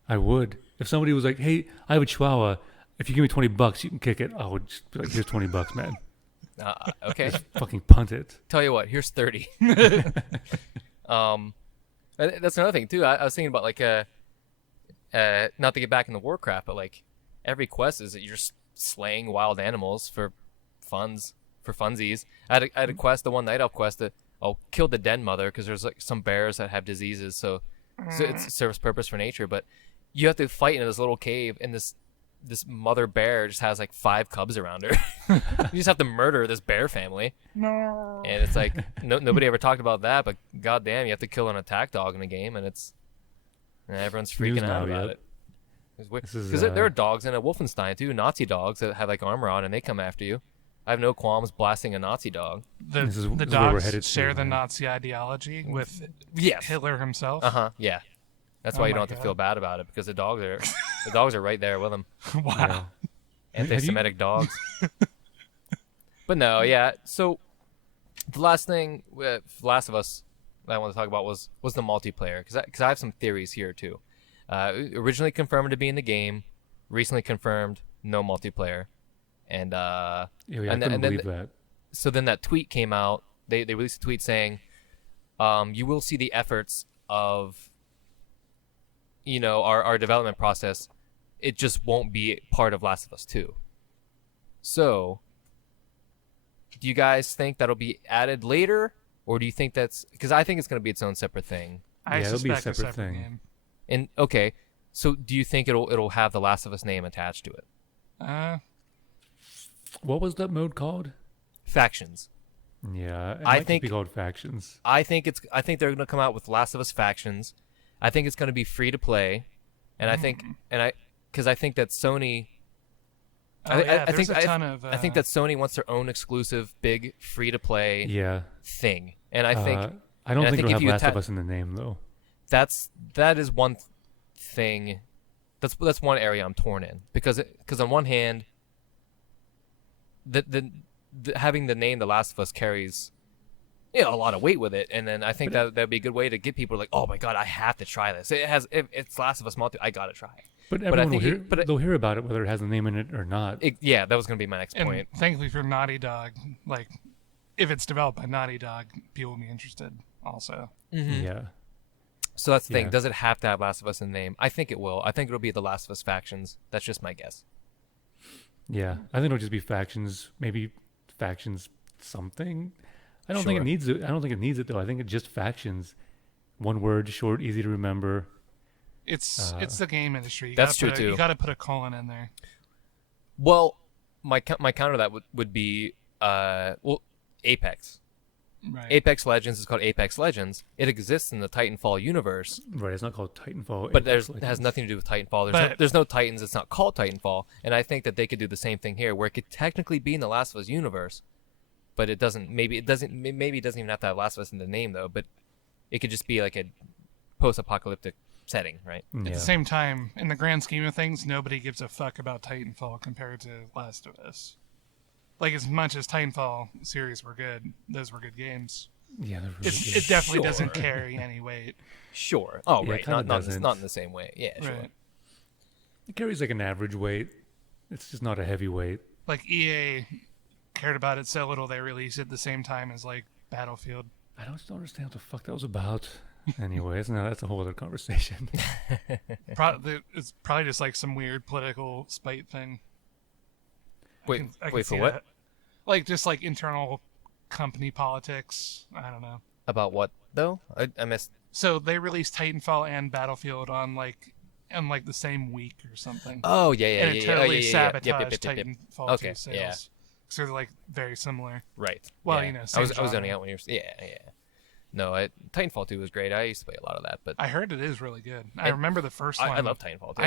I would. If somebody was like, "Hey, I have a chihuahua. If you give me $20, you can kick it." I would just be like, "Here's $20, man. Okay. Fucking punt it." Tell you what, here's 30. That's another thing too. I was thinking about like not to get back into Warcraft, but like every quest is that you're slaying wild animals for funsies. I had a quest, the one night elf quest that I'll kill the den mother because there's like some bears that have diseases, so it serves purpose for nature. But you have to fight in this little cave, and this mother bear just has like 5 cubs around her. You just have to murder this bear family. No. And it's like nobody ever talked about that, but goddamn, you have to kill an attack dog in the game, and everyone's freaking News out now, about yep. it. Because This is, there are dogs in a Wolfenstein too, Nazi dogs that have like armor on, and they come after you. I have no qualms blasting a Nazi dog. This is The where we're dogs headed to, share the man. Nazi ideology with Yes. Hitler himself. Yeah. That's Oh why you my don't have to God. feel bad about it, because the dogs are right there with them. Wow. Yeah. Anti-Semitic dogs. But no, yeah. So the last thing with Last of Us that I want to talk about was the multiplayer, because I have some theories here too. Originally confirmed to be in the game, recently confirmed no multiplayer, and Yeah, I and couldn't then believe that. so then that tweet came out. They released a tweet saying, you will see the efforts of, our development process. It just won't be part of Last of Us 2. So, do you guys think that'll be added later, or do you think that's, because I think it's going to be its own separate thing. I Yeah, it'll be a suspect separate a separate thing. game. And okay, so do you think it'll have the Last of Us name attached to it? What was that mode called? Factions. Yeah, it I might think be called Factions. I think they're going to come out with Last of Us Factions. I think it's going to be free to play, and I think that Sony. There's a ton of. I think that Sony wants their own exclusive big free to play thing, and I think I don't think it'll have if you Last of Us in the name though. that is one thing. That's one area I'm torn in because on one hand, the having the name The Last of Us carries a lot of weight with it, and then I think that'd be a good way to get people like, oh my god, I have to try this. It's Last of Us multi, I gotta try it. But everyone they'll hear about it whether it has a name in it or not. That was gonna be my next point. Thankfully for Naughty Dog, like if it's developed by Naughty Dog, people will be interested also. Mm-hmm. Yeah. So that's the thing. Does it have to have Last of Us in the name? I think it will. I think it'll be The Last of Us Factions. That's just my guess. Yeah, I think it'll just be Factions. Maybe Factions something. I don't think it needs it. I don't think it needs it though. I think it's just Factions. One word, short, easy to remember. It's the game industry. That's true too. You got to put a colon in there. Well, my counter to that would be Apex. Right. Apex Legends is called Apex Legends. It exists in the Titanfall universe. Right, it's not called Titanfall. But it has nothing to do with Titanfall. There's no Titans. It's not called Titanfall. And I think that they could do the same thing here, where it could technically be in the Last of Us universe, but it doesn't. Maybe it doesn't even have to have Last of Us in the name though. But it could just be like a post-apocalyptic setting, right? At the same time, in the grand scheme of things, nobody gives a fuck about Titanfall compared to Last of Us. Like, as much as Titanfall series were good, those were good games. Yeah, they're really good. It definitely doesn't carry any weight. Sure. Oh, Yeah, right. Not in the same way. Yeah, sure. Right. It carries like an average weight. It's just not a heavy weight. Like, EA cared about it so little they released it at the same time as, like, Battlefield. I don't understand what the fuck that was about. Anyways, no, that's a whole other conversation. It's probably just, like, some weird political spite thing. Wait, for see what? that. Like, just, like, internal company politics. I don't know. About what, though? I missed... So they released Titanfall and Battlefield on the same week or something. Oh, yeah. And it totally sabotaged Yep. Titanfall 2 sales. Yeah. So they're, like, very similar. Right. Well, yeah. same I was genre. zoning out when you were... Yeah. No, Titanfall 2 was great. I used to play a lot of that, but... I heard it is really good. I remember the first one. I love Titanfall 2.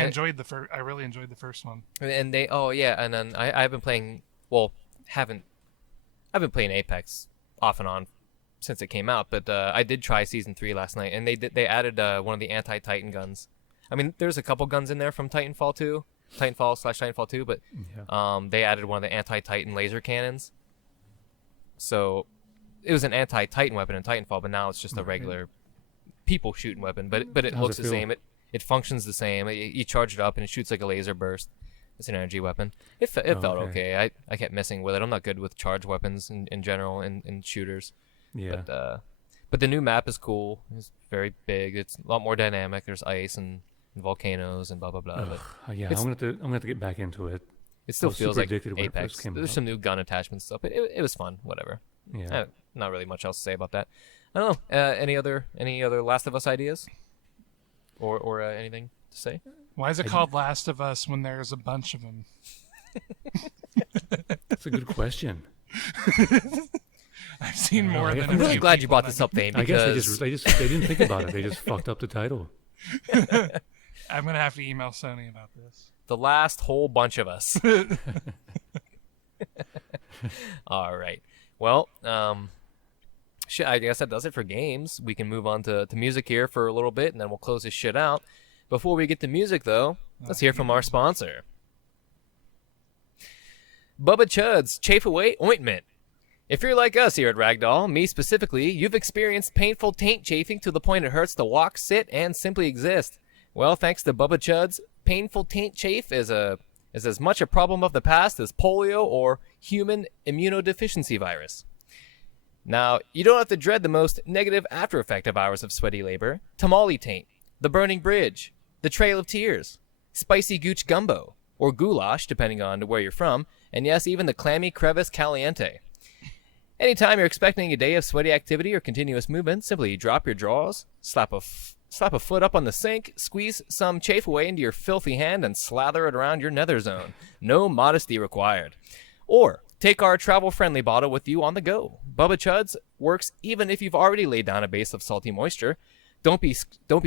I really enjoyed the first one. And they... Oh, yeah, and then I've been playing... Well, I've been playing Apex off and on since it came out, but I did try Season 3 last night, and they added one of the anti-Titan guns. I mean, there's a couple guns in there from Titanfall 2, Titanfall/Titanfall 2, but they added one of the anti-Titan laser cannons. So it was an anti-Titan weapon in Titanfall, but now it's just a regular people shooting weapon. But it looks the same. It functions the same. You charge it up and it shoots like a laser burst. It's an energy weapon. It felt okay. I kept messing with it. I'm not good with charge weapons in general in shooters. Yeah. But the new map is cool. It's very big. It's a lot more dynamic. There's ice and volcanoes and blah blah blah. Yeah, I'm gonna have to get back into it. It still feels like Apex. There's There's some new gun attachment stuff, but it was fun. Whatever. Yeah. Not really much else to say about that. I don't know. Any other Last of Us ideas, or anything to say? Why is it called Last of Us when there's a bunch of them? That's a good question. I've seen more than. I'm really glad you brought this up, Thane. I guess they didn't think about it. They just fucked up the title. I'm gonna have to email Sony about this. The last whole bunch of us. All right. Well, I guess that does it for games. We can move on to music here for a little bit, and then we'll close this shit out. Before we get to music, though, let's hear from our sponsor. Bubba Chud's Chafe Away Ointment. If you're like us here at Ragdoll, me specifically, you've experienced painful taint chafing to the point it hurts to walk, sit, and simply exist. Well, thanks to Bubba Chud's, painful taint chafe is as much a problem of the past as polio or human immunodeficiency virus. Now, you don't have to dread the most negative after effect of hours of sweaty labor. Tamale taint, the burning bridge, the trail of tears, spicy gooch gumbo, or goulash, depending on where you're from, and yes, even the clammy crevice caliente. Anytime you're expecting a day of sweaty activity or continuous movement, simply drop your drawers, slap a foot up on the sink, squeeze some chafe away into your filthy hand, and slather it around your nether zone. No modesty required. Or take our travel-friendly bottle with you on the go. Bubba Chuds works even if you've already laid down a base of salty moisture. Don't be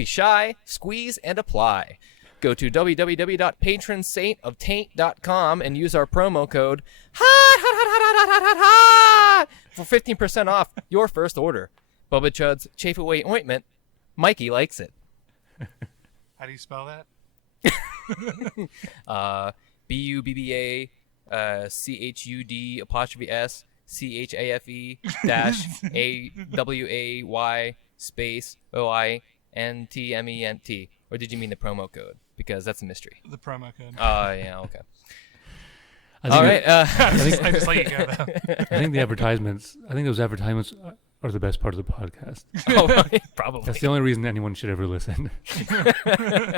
shy. Squeeze and apply. Go to www.patronsaintoftaint.com and use our promo code HOT for 15% off your first order. Bubba Chuds Chafe Away Ointment. Mikey likes it. How do you spell that? BUBBA CHUD apostrophe S CHAFE dash AWAY space OINTMENT. Or did you mean the promo code? Because that's a mystery. The promo code. Yeah, okay. I All right. I just let you go, though. I think those advertisements are the best part of the podcast. Oh, probably. That's the only reason anyone should ever listen.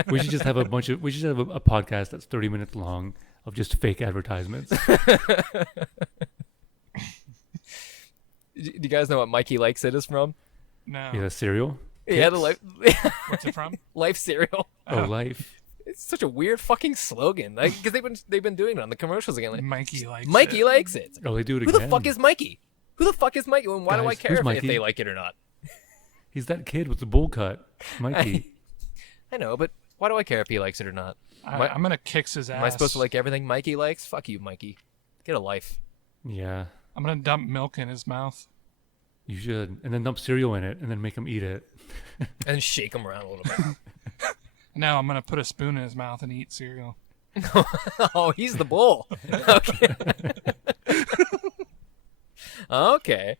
We should just have a podcast that's 30 minutes long of just fake advertisements. Do you guys know what Mikey Likes It is from? No. Yeah, cereal. Yeah, the What's it from? Life cereal. Oh, life. It's such a weird fucking slogan. Like, because they've been doing it on the commercials again. Like, Mikey likes Mikey it. likes it. Oh, they do it Who again. the fuck is Mikey? Who the fuck is Mikey? And why do I Guys, care who's if Mikey? they like it or not? He's that kid with the bowl cut, Mikey. I know, but why do I care if he likes it or not? I'm going to kick his ass. Am I supposed to like everything Mikey likes? Fuck you, Mikey. Get a life. Yeah, I'm going to dump milk in his mouth. you should. And then dump cereal in it, and then make him eat it. And shake him around a little bit. No, I'm going to put a spoon in his mouth and eat cereal. Oh, he's the bull. Okay. Okay.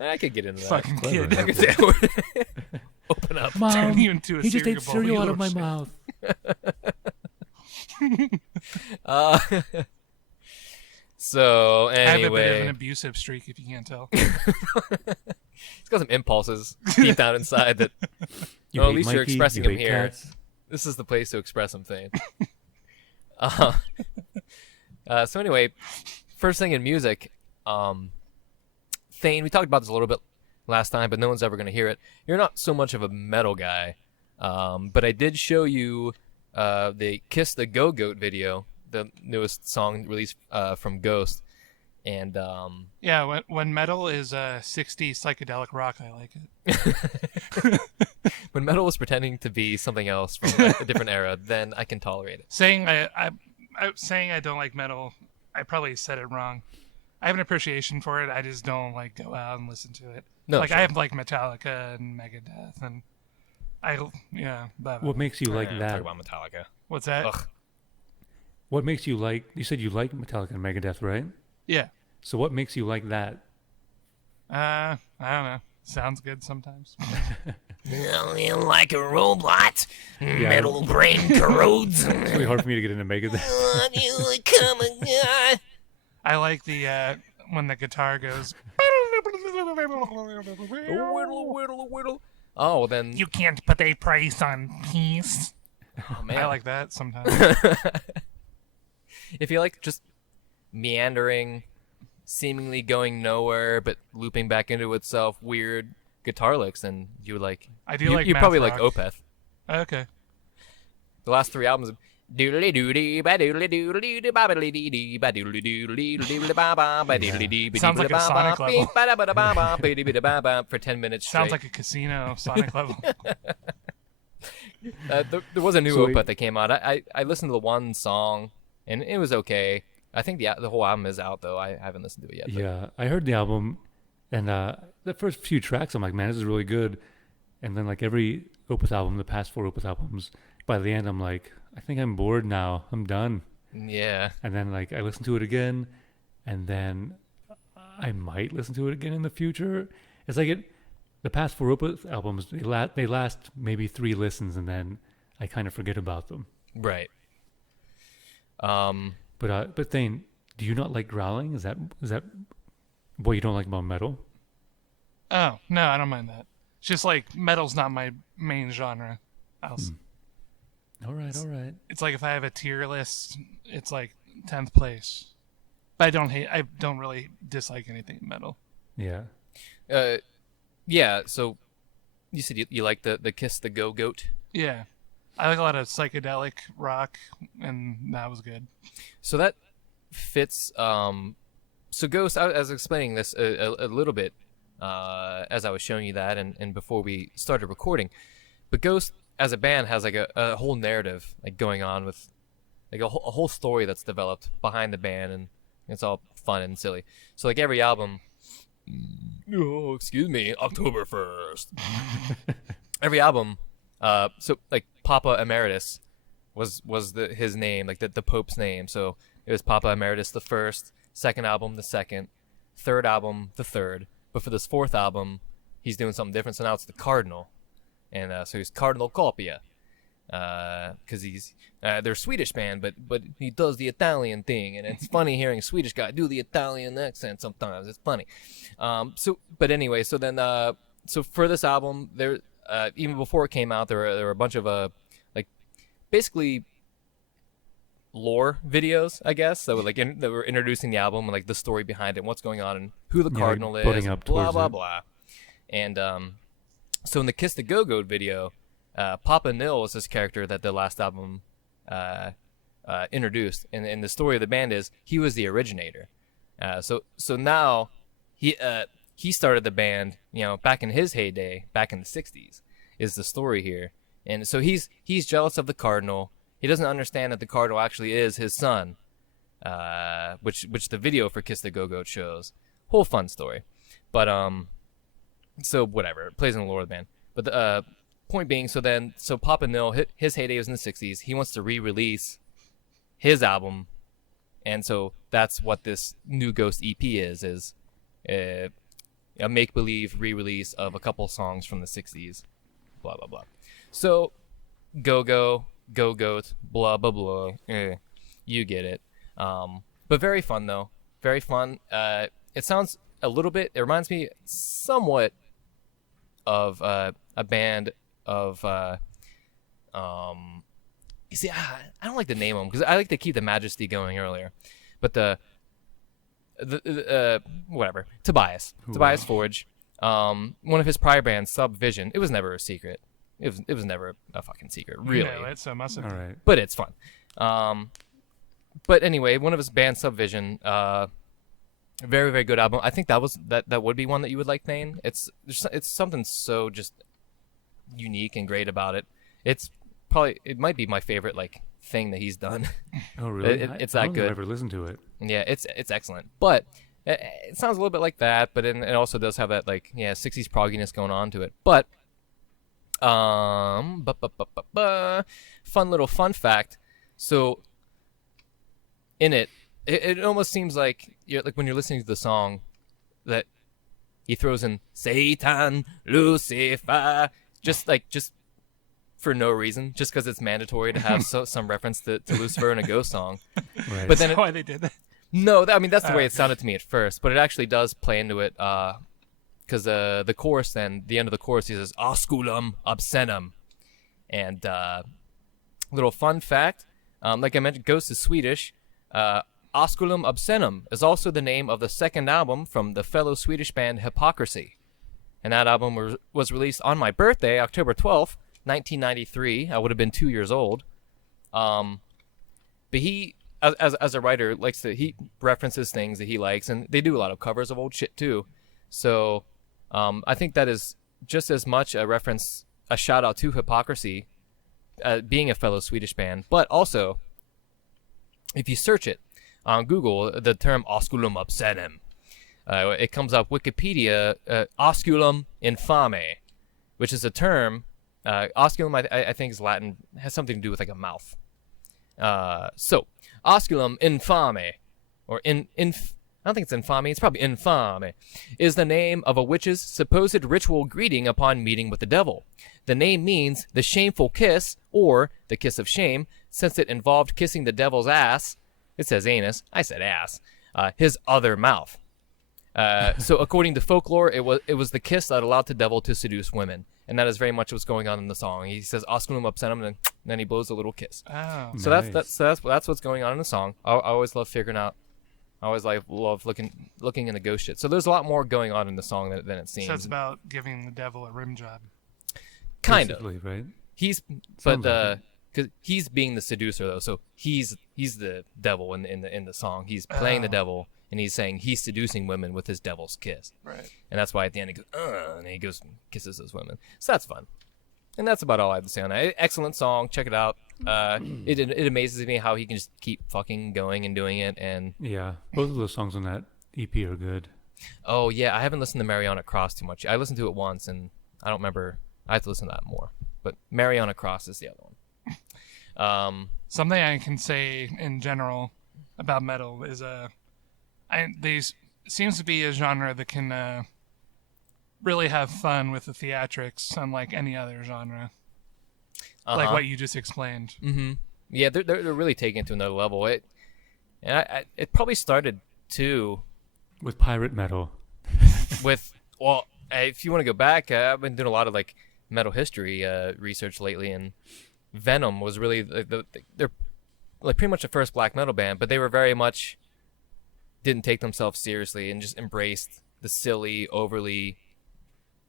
I could get into that. Fucking Clever. kid. I could say, open up. Mom, Turn you into a he just cereal ate bowl, cereal you out of my little mouth. So I have a bit of an anyway, abusive streak, if you can't tell. he's got some impulses deep down inside that. You Well, at hate least you're Mikey, expressing you him hate here. cats. This is the place to express them, Thane. So anyway, first thing in music, Thane, we talked about this a little bit last time, but no one's ever going to hear it. You're not so much of a metal guy, but I did show you the Kiss the Go-Goat video, the newest song released from Ghost. And Yeah, when metal is 60s psychedelic rock, I like it. when metal was pretending to be something else from a different era, then I can tolerate it. Saying I don't like metal, I probably said it wrong. I have an appreciation for it. I just don't like go out and listen to it. No, like sure. I have like Metallica and Megadeth, and What makes you like Talk that? about Metallica. What's that? Ugh. What makes you like? You said you like Metallica and Megadeth, right? Yeah. So what makes you like that? I don't know. Sounds good sometimes. You like a robot? Yeah. Metal brain corrodes. It's really hard for me to get into Megadeth. You come again. I like the when the guitar goes. Whittle. Oh, well then. You can't put a price on peace. Oh, man. I like that sometimes. If you like just meandering, seemingly going nowhere, but looping back into itself, weird guitar licks, then you would like. I do you, like you math probably rock. like Opeth. Okay. The last three albums. Doodly doodly ba doodly doodly doo ba doodly dee dee ba doodly doodly doodly ba ba ba doodly dee ba Sounds like a Sonic level. ba da ba da ba ba ba dee ba da ba ba for 10 minutes straight. Sounds like a casino Sonic level. There was a new So Opeth that came out. I listened to the one song and it was okay. I think the whole album is out though. I haven't listened to it yet. But Yeah, I heard the album, and the first few tracks, I'm like, man, this is really good. And then like every Opeth album, the past 4 Opeth albums, by the end, I'm like, I think I'm bored now. I'm done. Yeah. And then like I listen to it again, and then I might listen to it again in the future. It's like the past 4 Opeth albums, they last maybe 3 listens, and then I kind of forget about them. Right. But Thane, do you not like growling? Is that what you don't like about metal? Oh, no, I don't mind that. It's just like metal's not my main genre. All right. It's like if I have a tier list, it's like 10th place. But I don't really dislike anything in metal. Yeah. Yeah. So you said you like the Kiss the Go-Goat. Yeah. I like a lot of psychedelic rock, and that was good. So that fits so Ghost, I was explaining this a little bit as I was showing you that, and before we started recording. But Ghost, as a band, has like a whole narrative like going on with like a whole story that's developed behind the band, and it's all fun and silly. So like every album, oh, excuse me, October 1st. Every album, so like Papa Emeritus was his name, like the Pope's name. So it was Papa Emeritus the first, second album the second, third album the third. But for this fourth album, he's doing something different. So now it's the Cardinal, and so he's Cardinal Copia, because they're a Swedish band, but he does the Italian thing, and it's funny hearing a Swedish guy do the Italian accent sometimes. It's funny. But anyway, so then so for this album, there even before it came out, there were a bunch of like basically lore videos, I guess, that were like that were introducing the album and like the story behind it, and what's going on, and who the Cardinal is, blah blah blah. And so in the Kiss the Go-Go video, Papa Nil was this character that the last album introduced, and the story of the band is he was the originator. So now he started the band, back in his heyday, back in the '60s, is the story here. And so he's jealous of the Cardinal. He doesn't understand that the Cardinal actually is his son, which the video for Kiss the Go-Goat shows. Whole fun story. But so whatever, it plays in the lore of the band. But the point being, so Papa Nil, his heyday was in the '60s. He wants to re-release his album, and so that's what this new Ghost EP is a make-believe re-release of a couple songs from the '60s. Blah blah blah. So Go-Go, Go-Goat, blah blah blah. You get it. But very fun though. Very fun. It sounds a little bit. It reminds me somewhat of a band of. You see, I don't like to name them because I like to keep the majesty going earlier, but the whatever, Tobias Forge, one of his prior bands, Subvision. It was never a secret. It was never a fucking secret, really. Yeah, it's so must have been. Right. But it's fun. But anyway, one of his bands, Subvision, very very good album. I think that would be one that you would like, Thane. It's something so just unique and great about it. It might be my favorite like thing that he's done. Oh really? It's I that don't good. think I've ever listened to it. Yeah, it's excellent. But it sounds a little bit like that, but it also does have that like 60s progginess going on to it. But fun little fun fact. So in it almost seems like when you're listening to the song that he throws in Satan, Lucifer, just for no reason, just because it's mandatory to have some reference to Lucifer in a Ghost song. Right. But then That's why they did that. no, I mean that's the way it sounded to me at first, but it actually does play into it, because the chorus, then the end of the chorus, he says "Osculum obscenum," and little fun fact, like I mentioned, Ghost is Swedish. Osculum obscenum is also the name of the second album from the fellow Swedish band Hypocrisy, and that album was released on my birthday, October 12th, 1993. I would have been 2 years old. But he, as a writer, he references things that he likes, and they do a lot of covers of old shit too. So I think that is just as much a reference, a shout out to Hypocrisy, being a fellow Swedish band, but also if you search it on Google, the term Osculum obscenum, it comes up Wikipedia, Osculum infame, which is a term. Osculum, I think, is Latin, has something to do with like a mouth. So, Osculum infame, or I don't think it's infame, it's probably infame, is the name of a witch's supposed ritual greeting upon meeting with the devil. The name means the shameful kiss, or the kiss of shame, since it involved kissing the devil's ass. It says anus, I said ass. His other mouth. So according to folklore, it was the kiss that allowed the devil to seduce women. And that is very much what's going on in the song. He says "Osculum obscenum," and then he blows a little kiss. Oh. So Nice. that's what's going on in the song. I always love figuring out. I always love looking into ghost shit. So there's a lot more going on in the song than it seems. So it's about giving the devil a rim job. Kind of. Basically, right? But Sounds like because he's being the seducer though, so he's the devil in the song. He's playing the devil, and he's saying he's seducing women with his devil's kiss. Right. And that's why at the end he goes, and he goes and kisses those women. So that's fun. And that's about all I have to say on that. Excellent song. Check it out. It amazes me how he can just keep fucking going and doing it. And Yeah, both of those songs on that EP are good. oh yeah, I haven't listened to Mariana Cross too much. I listened to it once, and I don't remember. I have to listen to that more. But Mariana Cross is the other one. Something I can say in general about metal is these seems to be a genre that can really have fun with the theatrics, unlike any other genre, like what you just explained. Mm-hmm. Yeah, they're really taking it to another level. It probably started too With pirate metal. with if you want to go back, I've been doing a lot of like metal history research lately, and Venom was really they're like pretty much the first black metal band, but they were very much didn't take themselves seriously and just embraced the silly, overly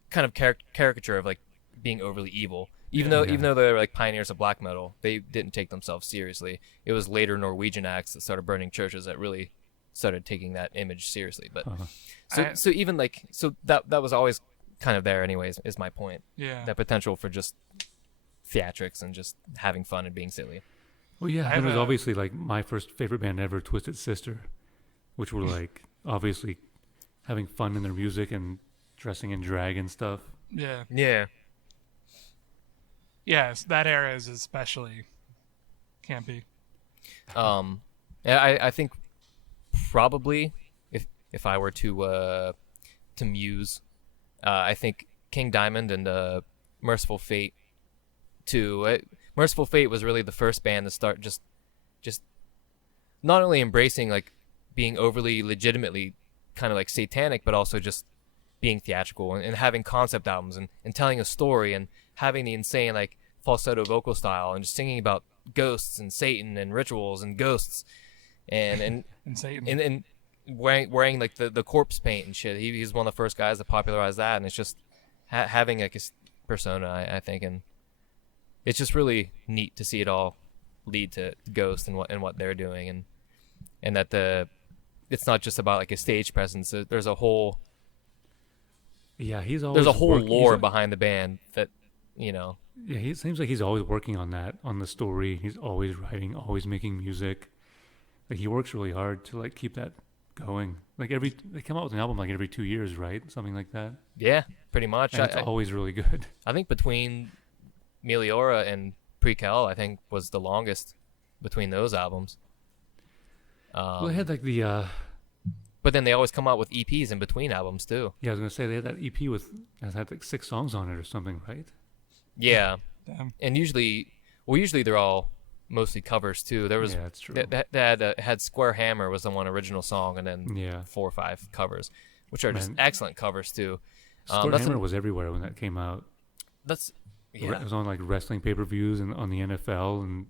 kind of caricature of like being overly evil. Even though they were like pioneers of black metal, they didn't take themselves seriously. It was later Norwegian acts that started burning churches that really started taking that image seriously. But so even like that was always kind of there anyways, is my point. Yeah. That potential for just theatrics and just having fun and being silly. Well, yeah, and it was obviously like my first favorite band ever, Twisted Sister, which were like obviously having fun in their music and dressing in drag and stuff. Yeah. Yeah. Yes, that era is especially campy. I think probably if I were to muse, I think King Diamond and Merciful Fate too. Merciful Fate was really the first band to start just not only embracing like being overly legitimately kind of like satanic, but also just being theatrical and having concept albums and telling a story and having the insane like falsetto vocal style and just singing about ghosts and Satan and rituals and ghosts and And Satan. and wearing like the corpse paint and shit. He's one of the first guys to popularize that, and it's just having like a persona, I think, and it's just really neat to see it all lead to Ghost and what they're doing, and that it's not just about like a stage presence. There's a whole he's always there's a whole lore behind the band that Yeah, he seems like he's always working on that, on the story. He's always writing, always making music. Like he works really hard to like keep that going. Like they come out with an album like every 2 years, right? Something like that. Yeah, pretty much. And it's always really good. I think between Meliora and Prequel, I think was the longest between those albums. Well, they had like the. But then they always come out with EPs in between albums too. Yeah, I was gonna say they had that EP that had like 6 songs on it or something, right? Yeah, Damn. and usually they're all mostly covers too. There was that's true. They had Square Hammer was the one original song, and then 4 or 5 covers, which are just excellent covers too. Square Hammer was everywhere when that came out. It was on like wrestling pay-per-views and on the NFL and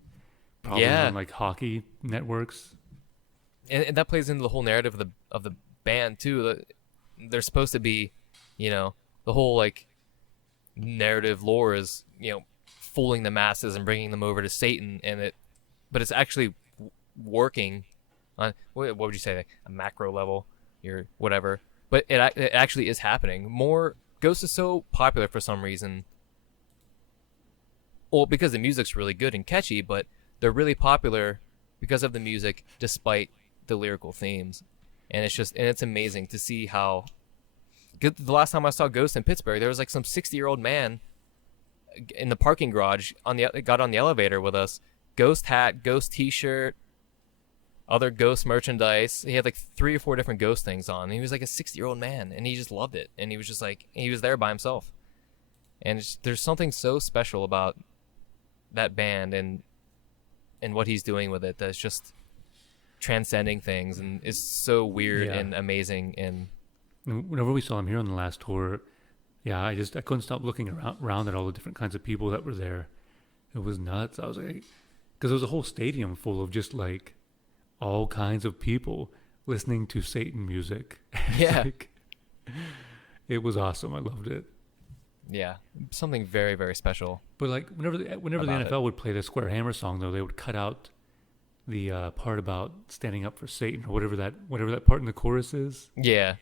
probably on like hockey networks. And that plays into the whole narrative of the band too. They're supposed to be, the whole like narrative lore is fooling the masses and bringing them over to Satan, but it's actually working on what would you say, like a macro level, or whatever. But it actually is happening. Ghost is so popular for some reason. Well, because the music's really good and catchy, but they're really popular because of the music, despite the lyrical themes, and it's amazing to see how good. The last time I saw Ghost in Pittsburgh, there was like some 60-year-old man in the parking garage got on the elevator with us. Ghost hat, Ghost t-shirt, other Ghost merchandise. He had like 3 or 4 different Ghost things on. And he was like a 60-year-old man, and he just loved it. And he was just like, he was there by himself. And there's something so special about that band and what he's doing with it that's just transcending things and is so weird and amazing. And whenever we saw him here on the last tour, I couldn't stop looking around at all the different kinds of people that were there. It was nuts. I was like, because there was a whole stadium full of just like all kinds of people listening to Satan music. Yeah. It was awesome. I loved it. Yeah, something very, very special. But like whenever the NFL would play the Square Hammer song, though, they would cut out the part about standing up for Satan or whatever that part in the chorus is. Yeah.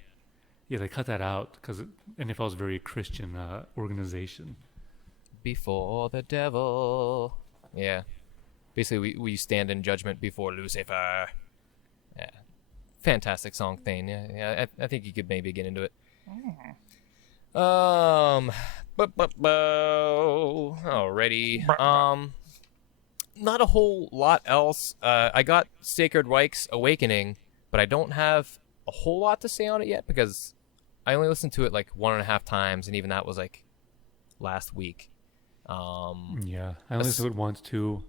Yeah, they cut that out because NFL is a very Christian organization. Before the devil. Yeah. Basically, we stand in judgment before Lucifer. Yeah. Fantastic song thing. Yeah. I think you could maybe get into it. Alrighty. Not a whole lot else. I got Sacred Reich's Awakening, but I don't have a whole lot to say on it yet because I only listened to it like 1.5 times, and even that was like last week. Yeah, I only listened to it once too,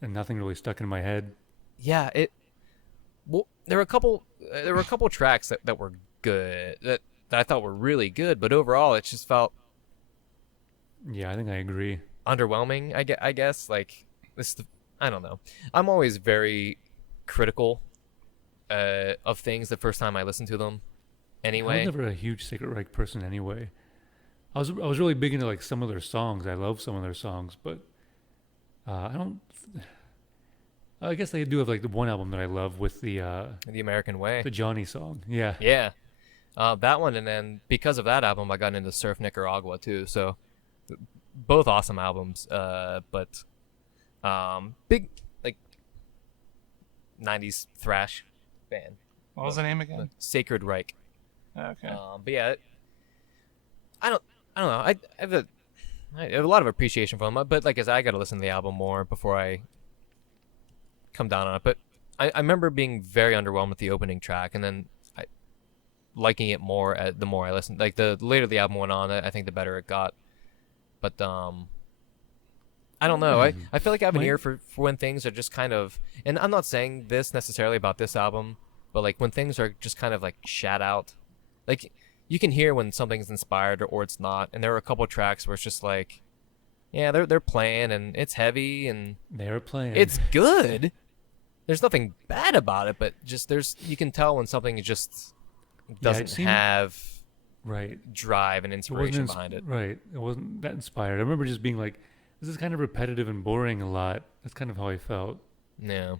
and nothing really stuck in my head. Yeah, well, there were a couple tracks that were good that I thought were really good, but overall it just felt Yeah, I think I agree. underwhelming. I guess like this. I don't know. I'm always very critical of things the first time I listen to them. I Anyway, was never a huge Sacred Reich person anyway. I was really big into like some of their songs. I love some of their songs, but I don't. I guess they do have like the one album that I love with the American Way. Johnny song. Yeah. Yeah, that one, and then because of that album, I got into Surf Nicaragua too. So both awesome albums. But big like 90s thrash band. What was the name again? Sacred Reich. Okay. But yeah, I don't know. I have a lot of appreciation for them, but like as I got to listen to the album more before I come down on it. But I remember being very underwhelmed with the opening track, and then liking it more the more I listened. Like the later the album went on, I think the better it got. But I don't know. I feel like I have an ear for when things are just kind of, and I'm not saying this necessarily about this album, but like when things are just kind of like shat out, like you can hear when something's inspired or it's not. And there were a couple tracks where it's just like, yeah, they're playing and it's heavy and They're playing. it's good. There's nothing bad about it, but just you can tell when something just doesn't have right. drive and inspiration behind it. Right. It wasn't that inspired. I remember just being like, this is kind of repetitive and boring a lot. That's kind of how I felt. Yeah.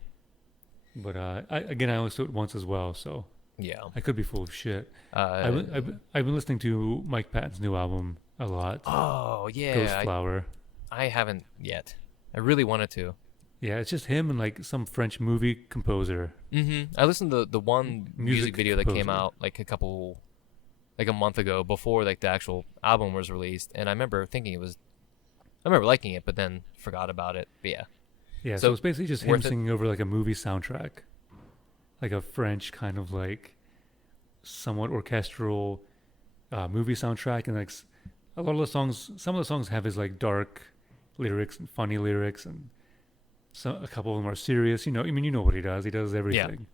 But I only listened to it once as well, so Yeah. I could be full of shit. I've been listening to Mike Patton's new album a lot. Oh yeah. Ghost Flower. I haven't yet. I really wanted to. Yeah, it's just him and like some French movie composer. Mm-hmm. I listened to the one music video that came composer. out like a month ago before like the actual album was released, and I remember liking it, but then forgot about it. But yeah. Yeah, So, so it's basically just him worth it? singing over like a movie soundtrack, like a French kind of like somewhat orchestral movie soundtrack, and like a lot of the songs, some of the songs have his like dark lyrics and funny lyrics, and a couple of them are serious. You know, I mean, you know what he does. He does everything.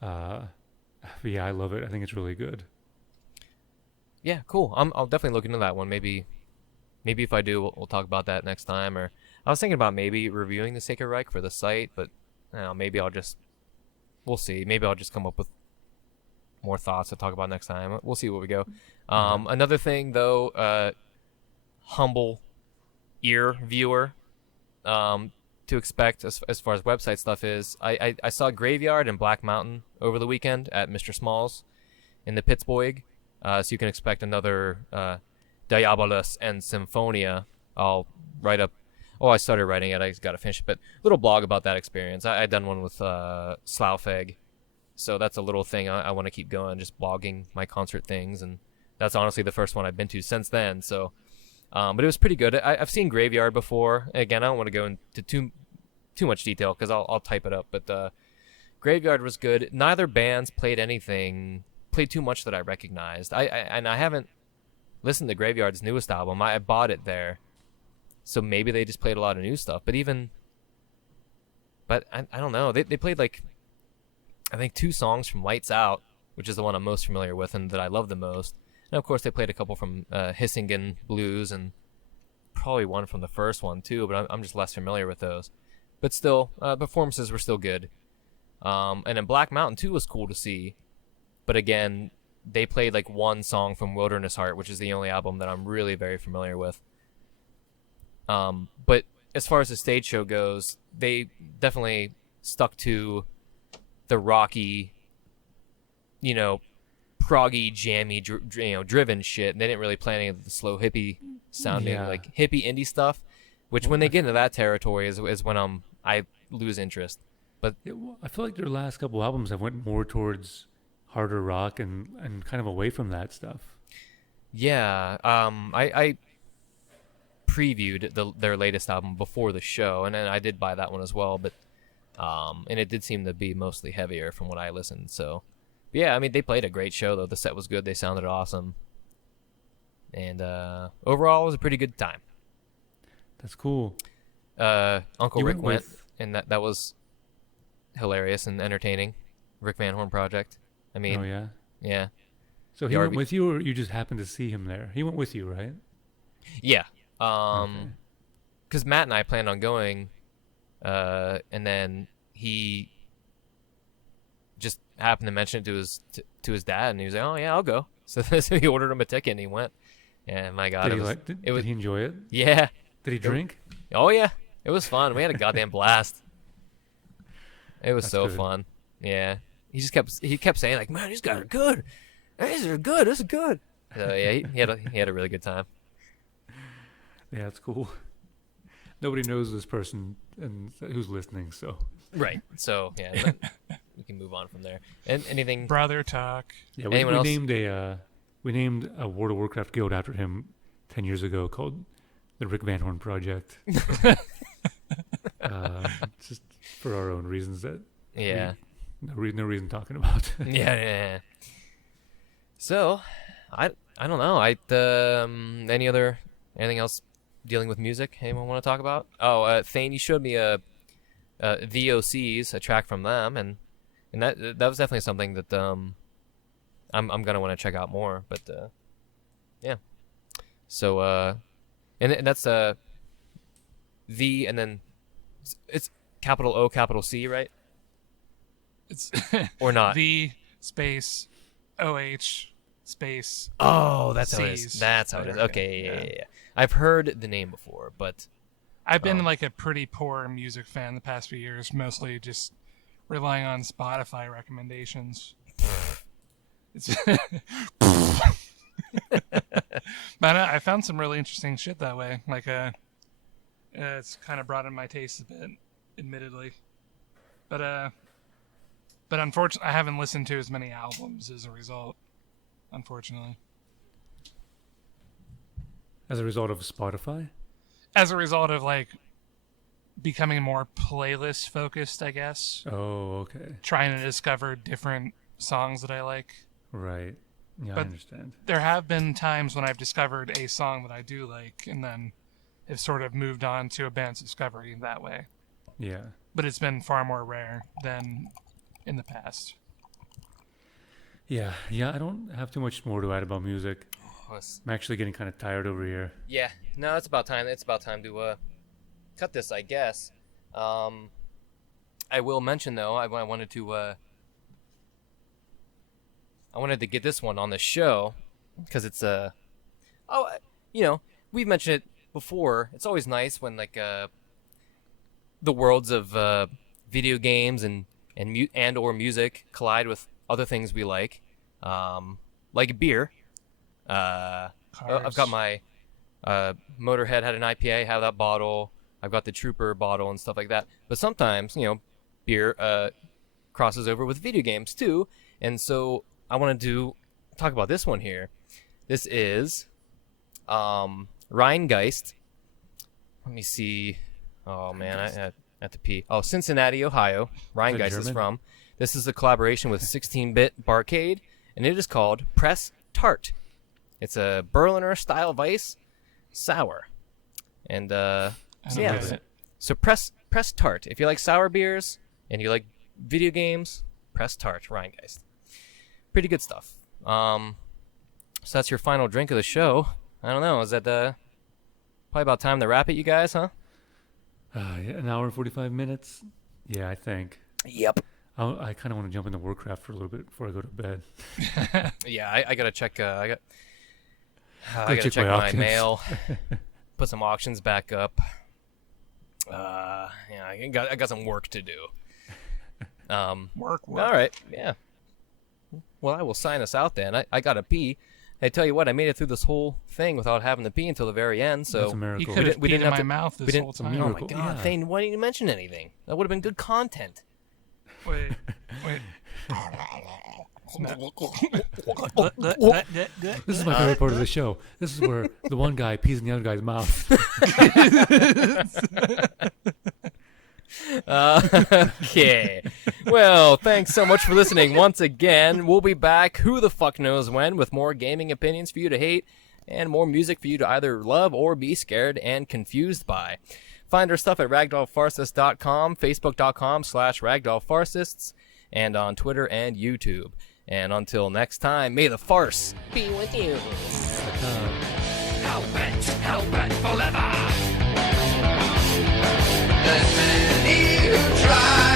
But yeah, I love it. I think it's really good. Yeah, cool. I'll definitely look into that one. Maybe if I do, we'll talk about that next time. Or I was thinking about maybe reviewing the Sacred Reich for the site, but maybe we'll see. Maybe I'll just come up with more thoughts to talk about next time. We'll see where we go. Another thing though, humble ear viewer, to expect as far as website stuff is, I saw Graveyard and Black Mountain over the weekend at Mr. Small's in the Pittsburgh. So you can expect another Diabolus and Symphonia. I'll write up. Oh, I started writing it. I just got to finish it. But little blog about that experience. I'd done one with Slaufeg. So that's a little thing I want to keep going, just blogging my concert things. And that's honestly the first one I've been to since then. So, but it was pretty good. I've seen Graveyard before. Again, I don't want to go into too much detail because I'll type it up. But Graveyard was good. Neither bands played too much that I recognized. I haven't listened to Graveyard's newest album. I bought it there, so maybe they just played a lot of new stuff. But I don't know. They played like I think 2 songs from Lights Out, which is the one I'm most familiar with and that I love the most. And of course they played a couple from Hissingen Blues and probably one from the first one too. But I'm just less familiar with those. But still, performances were still good. And then Black Mountain 2 was cool to see. But again, they played like one song from Wilderness Heart, which is the only album that I'm really very familiar with. But as far as the stage show goes, they definitely stuck to the rocky, proggy, jammy, driven shit, and they didn't really play any of the slow hippie sounding, like hippie indie stuff. Which when they get into that territory is when I lose interest. But I feel like their last couple albums have went more towards harder rock and kind of away from that stuff. Yeah, I previewed their latest album before the show, and then I did buy that one as well. But and it did seem to be mostly heavier from what I listened. So, but yeah, I mean, they played a great show though. The set was good. They sounded awesome, and overall, it was a pretty good time. That's cool. Uncle Rick went, and that was hilarious and entertaining. Rick Van Horn Project. I mean, oh yeah, yeah. So he went with you, or you just happened to see him there? He went with you, right? Yeah. Because Matt and I planned on going, and then he just happened to mention it to his dad, and he was like, "Oh yeah, I'll go." So he ordered him a ticket, and he went. And my God, did he enjoy it? Yeah. Did he drink? Oh yeah, it was fun. We had a goddamn blast. It was so good. fun. Yeah, he kept saying like, "Man, these guys are good. These are good. This is good." So yeah, he had a really good time. Yeah, that's cool. Nobody knows this person and who's listening, so right. So yeah, we can move on from there. And anything, brother talk. Yeah, anyone else? We named a World of Warcraft guild after him 10 years ago called the Rick Van Horn Project. Just for our own reasons that no reason talking about. yeah. So, I don't know. Anything else dealing with music? Anyone want to talk about? Oh, Thane, you showed me VOCs, a track from them, and that was definitely something that I'm gonna want to check out more. But yeah. So and that's V, and then it's capital O, capital C, right? It's or not. V space OH space. Oh, that's how it is. C's. That's how it is. Okay, yeah. I've heard the name before, but I've been like a pretty poor music fan the past few years, mostly just relying on Spotify recommendations. It's but I found some really interesting shit that way. Like it's kind of broadened my taste a bit, admittedly. But unfortunately, I haven't listened to as many albums as a result. Unfortunately, As a result of Spotify? as a result of like becoming more playlist focused, I guess. Oh, okay. Trying to discover different songs that I like. Right. Yeah, I But- understand. There have been times when I've discovered a song that I do like, and then have sort of moved on to a band's discovery in that way. Yeah. But it's been far more rare than in the past. Yeah, I don't have too much more to add about music. I'm actually getting kind of tired over here. yeah, no, it's about time. It's about time to cut this, I guess. I will mention though, I wanted to get this one on the show because it's we've mentioned it before. It's always nice when like the worlds of video games and or music collide with other things we like beer. I've got my Motorhead had an IPA, have that bottle. I've got the Trooper bottle and stuff like that. But sometimes, beer crosses over with video games too. And so I wanted to talk about this one here. This is Rheingeist. Let me see. Oh man, I have to pee. Oh, Cincinnati, Ohio. Rheingeist is German? from. This is a collaboration with 16-bit Barcade, and it is called Press Tart. It's a Berliner style Weiss sour, and I don't yeah. get it. So press Tart. If you like sour beers and you like video games, Press Tart Rheingeist. Pretty good stuff. So that's your final drink of the show. I don't know. Is that probably about time to wrap it, you guys? Huh? Yeah, an hour and 45 minutes. Yeah, I think. Yep. I kind of want to jump into Warcraft for a little bit before I go to bed. Yeah, I gotta check. I Go gotta check check my my auctions. mail. Put some auctions back up. Yeah, I got some work to do. Work. All right, yeah. Well, I will sign us out then. I got to pee. I tell you what, I made it through this whole thing without having to pee until the very end. So That's a He miracle. could have we peed didn't in have my to- mouth we this didn't- whole It's a time. oh my miracle. God, Yeah. Thane, why didn't you mention anything? That would have been good content. Wait. This is my favorite part of the show. This is where the one guy pees in the other guy's mouth. Okay. Well, thanks so much for listening once again. We'll be back who the fuck knows when with more gaming opinions for you to hate and more music for you to either love or be scared and confused by. Find our stuff at ragdollfarcists.com, facebook.com/ragdollfarcists, and on Twitter and YouTube. And until next time, may the farce be with you. Hellbent forever. There's many who try.